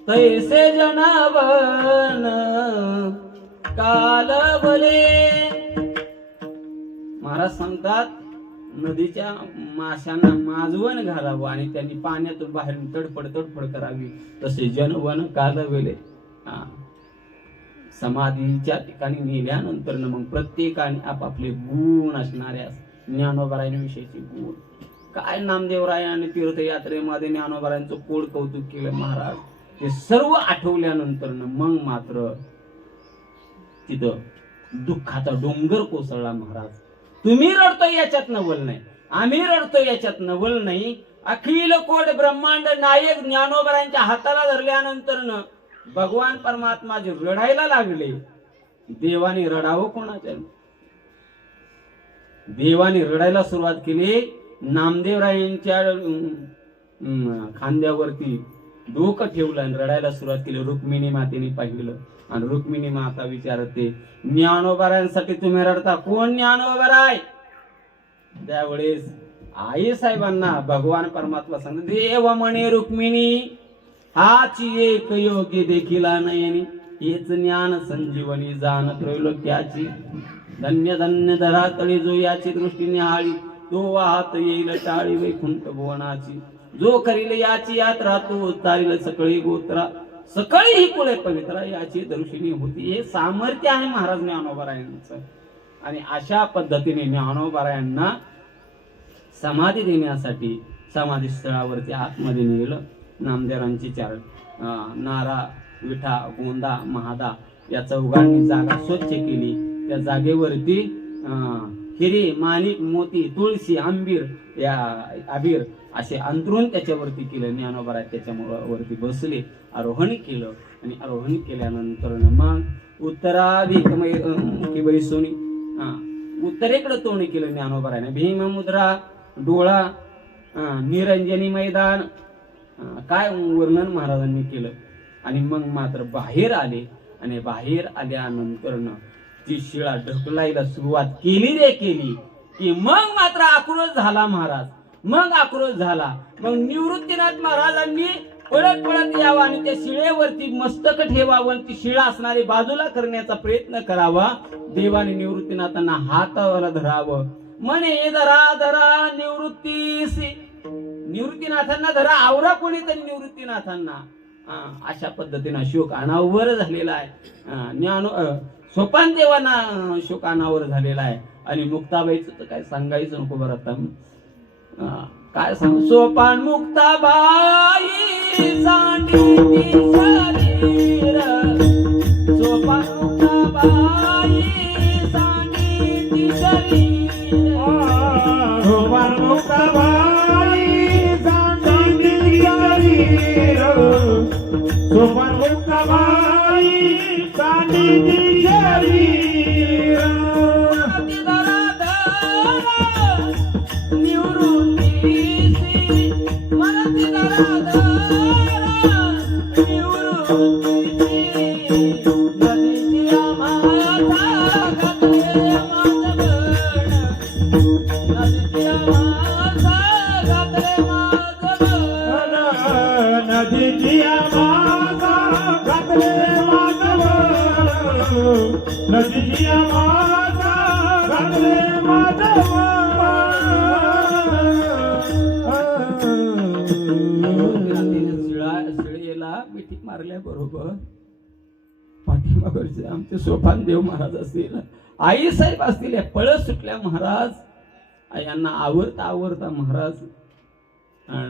तैसे जनावन कालवले. महाराज सांगतात नदीच्या माशांना माजवण घालावं आणि त्यांनी पाण्यातून बाहेर तडफड करावी, तसे जनवन कालवले. समाधीच्या ठिकाणी नेल्यानंतर मग प्रत्येकाने आपापले गुण असणाऱ्या ज्ञानोबरायांविषयीचे गुण काय नामदेवरायाने तीर्थयात्रेमध्ये ज्ञानोबरायांचं कोड कौतुक केलं महाराज. ते सर्व आठवल्यानंतर मग मात्र तिथं दुःखाचा डोंगर कोसळला महाराज. तुम्ही रडतोय याच्यात नवल नाही, आम्ही रडतोय याच्यात नवल नाही. अखिल कोट ब्रह्मांड नायक ज्ञानोबरायांच्या हाताला धरल्यानंतर भगवान परमात्मा जे रडायला लागले. देवाने रडावं कोणाच्या? देवाने रडायला सुरुवात केली. नामदेवरायांच्या खांद्यावरती डोकं ठेवलं आणि रडायला सुरुवात केली. रुक्मिणी मातेने पाहिलं आणि रुक्मिणी माता विचारते, ज्ञानोबरायांसाठी तुम्ही रडता? कोण ज्ञानोबराय? त्यावेळेस आई साहेबांना भगवान परमात्मा सांगते, देव म्हणे रुक्मिणी हाची एक योगी देखील नयनी, हेच ज्ञान संजीवनी जाण त्रैलोक्याची. धन्य धन्य धरातळी जो याची दृष्टी निहाळी, तो वाहत येईल टाळी वैकुंठ भुवनाची. जो करील याची यात्रा तो तारील सकळी गोत्रा, सकळी ही कुळे पवित्रा याची दर्शिनी होती. हे सामर्थ्य आहे महाराज ज्ञानोबरायांचं. आणि अशा पद्धतीने ज्ञानोबरायांना समाधी देण्यासाठी समाधी स्थळावरती आतमध्ये नेलं. नामदेवरांची 4 नारा, विठा, गोंदा, महादा या चौघांनी जागा स्वच्छ केली. त्या जागेवरती हिरे, माणिक, मोती, तुळशी, आंबीर या आबीर असे अंतरून त्याच्यावरती केलं. ज्ञानोबराय त्याच्यावरती बसले, आरोहण केलं आणि आरोहण केल्यानंतर मग उत्तराभिमुखी बैसोनी उत्तरेकडे तोंड केलं ज्ञानोबरायने. भीममुद्रा, डोळा, निरंजनी मैदान काय वर्णन महाराजांनी केलं. आणि मग मात्र बाहेर आले आणि बाहेर आल्यानंतर ती शिळा ढकलायला सुरुवात केली की मग मात्र आक्रोश झाला महाराज. मग आक्रोश झाला. मग निवृत्तीनाथ महाराजांनी पळत पळत यावं आणि त्या शिळेवरती मस्तक ठेवावं आणि ती शिळा असणारी बाजूला करण्याचा प्रयत्न करावा. देवाने निवृत्तीनाथांना हातावर धरावं. म्हणे धरा धरा निवृत्तीसी, निवृत्तीनाथांना धरा, आवरा कोणीतरी निवृत्तीनाथांना. अशा पद्धतीने शोक अनावर झालेला आहे. सोपान देवांना शोक अनावर झालेला आहे. आणि मुक्ताबाईचं तर काय सांगायचं नको बरं. आता काय सांग, सोपान मुक्ताबाई सांडी शरीर, सोपान मुक्ताबाई सांडी शरीर, सोपान मुक्ताबाई सांडी शरीर, सोपान मुक्ताबाई सांडी शरीर. मिठी मारल्या बरोबर पाठीमागचे आमचे सोपान देव महाराज असतील, आई साहेब असतील, पळत सुटल्या महाराज. यांना आवरता आवरता महाराज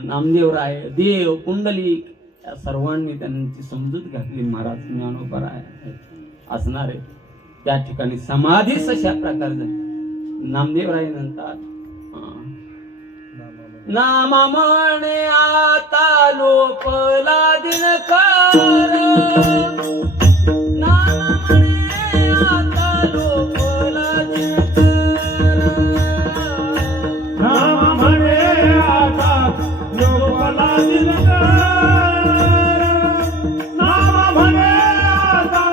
नामदेवराय, देव, पुंडलिक या सर्वांनी त्यांची समजूत घातली. महाराज ज्ञानोबराय असणारे त्या ठिकाणी समाधीच अशा प्रकारचे नामदेवराय म्हणतात. नामा म्हणे आता लोपला दिनकर, नामा म्हणे आता लोपला दिनकर, नामा म्हणे आता लोपला दिनकर, नामा म्हणे आता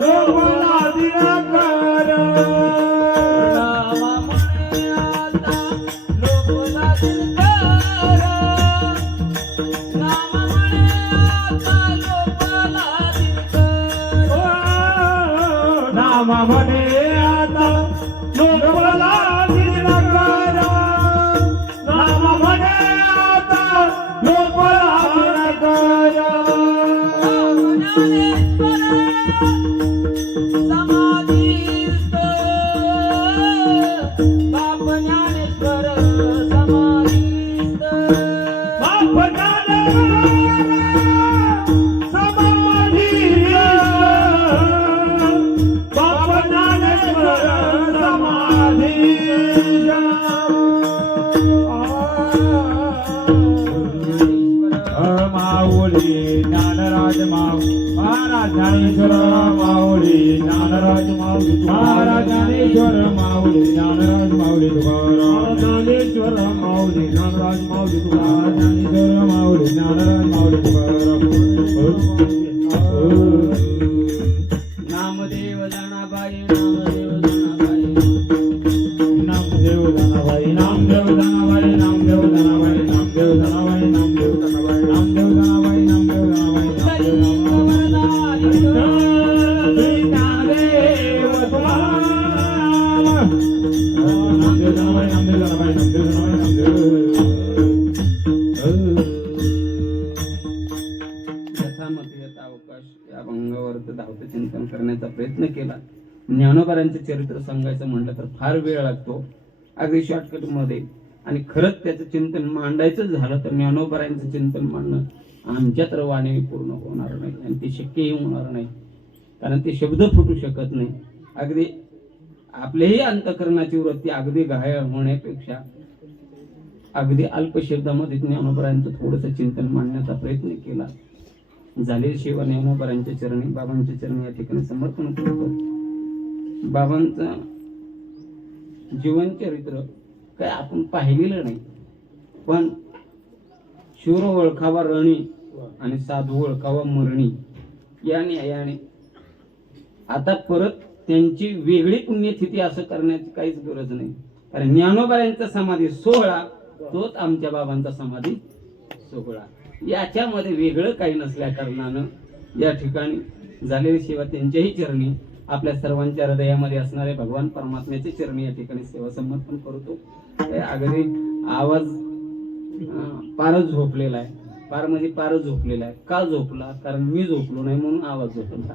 लोपला दिनकर, नामा म्हणे आता लोपला दिनकर. नामा म्हणे आता लोपला दिनकर, नामा म्हणे आता लोपला दिनकर. समाधीस्थ बाप ज्ञानेश्वर समाधीस्थ, बाप ज्ञानेश्वर समाधीस्थ, बाप ज्ञानेश्वर माऊली ज्ञानराज महाराज ज्ञानेश्वर माऊली ज्ञानराज माऊली महाराज ज्ञानेश्वर माऊली ज्ञानराज माऊली तुकाराम ज्ञानेश्वर माऊली ज्ञानराज माऊली तुकाराम ज्ञानेश्वर माऊली ज्ञानराज माऊली तुकाराम. नामदेव जनाबाई, नामदेव जनाबाई, नामदेव जनाबाई, नामदेव जनाबाई, नामदेव जनाबाई, नामदेव जनाबाई, नामदेव जनाबाई, नामदेव जनाबाई, नामदेव जनाबाई, श्री ज्ञानदेव तुम्हाला नामदेव जनाबाई, नामदेव जनाबाई, नामदेव जनाबाई, यथामती यथा अवकाश या भंगावर धावतं चिंतन करण्याचा प्रयत्न केला. ज्ञानोबारांचे चरित्र सांगायचं म्हटलं तर फार वेळ लागतो, अगदी शॉर्टकट मध्ये. आणि खरंच त्याचं चिंतन मांडायचं झालं तर ज्ञानोबारांचं चिंतन मांडणं आमच्या तर वाणी पूर्ण होणार नाही आणि ते शक्यही होणार नाही, कारण ते शब्द फुटू शकत नाही. अगदी आपल्याही अंतःकरणाची वृत्ती अगदी घायल होण्यापेक्षा अगदी अल्प शब्दामध्ये ज्ञानोबारांचं थोडंसं चिंतन मांडण्याचा प्रयत्न केला. झाले शिव ज्ञानोबारांच्या चरणी, बाबांच्या चरणी या ठिकाणी समर्पण करतो. बाबांचं जीवनचरित्र काय आपण पाहिलेलं नाही, पण शूर ओळखावा रणी आणि साधू ओळखावा मरणी या न्यायाने आता परत त्यांची वेगळी पुण्यतिथी असं करण्याची काहीच गरज नाही. कारण ज्ञानोबा यांचा समाधी सोहळा तोच आमच्या बाबांचा समाधी सोहळा. याच्यामध्ये वेगळं काही नसल्या कारणानं या ठिकाणी झालेली सेवा त्यांच्याही चरणी, आपल्या सर्वांच्या हृदयामध्ये असणारे भगवान परमात्म्याचे चरणी या ठिकाणी सेवा समर्पण करतो. अगदी आवाज फारच झोपलेला आहे, फार म्हणजे फारच झोपलेला आहे. का झोपला? कारण मी झोपलो नाही म्हणून आवाज झोपला.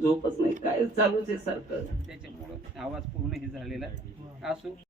झोपच नाही, काय चालूच आहे सारखं, त्याच्यामुळं आवाज पूर्ण हे झालेला आहे. असो.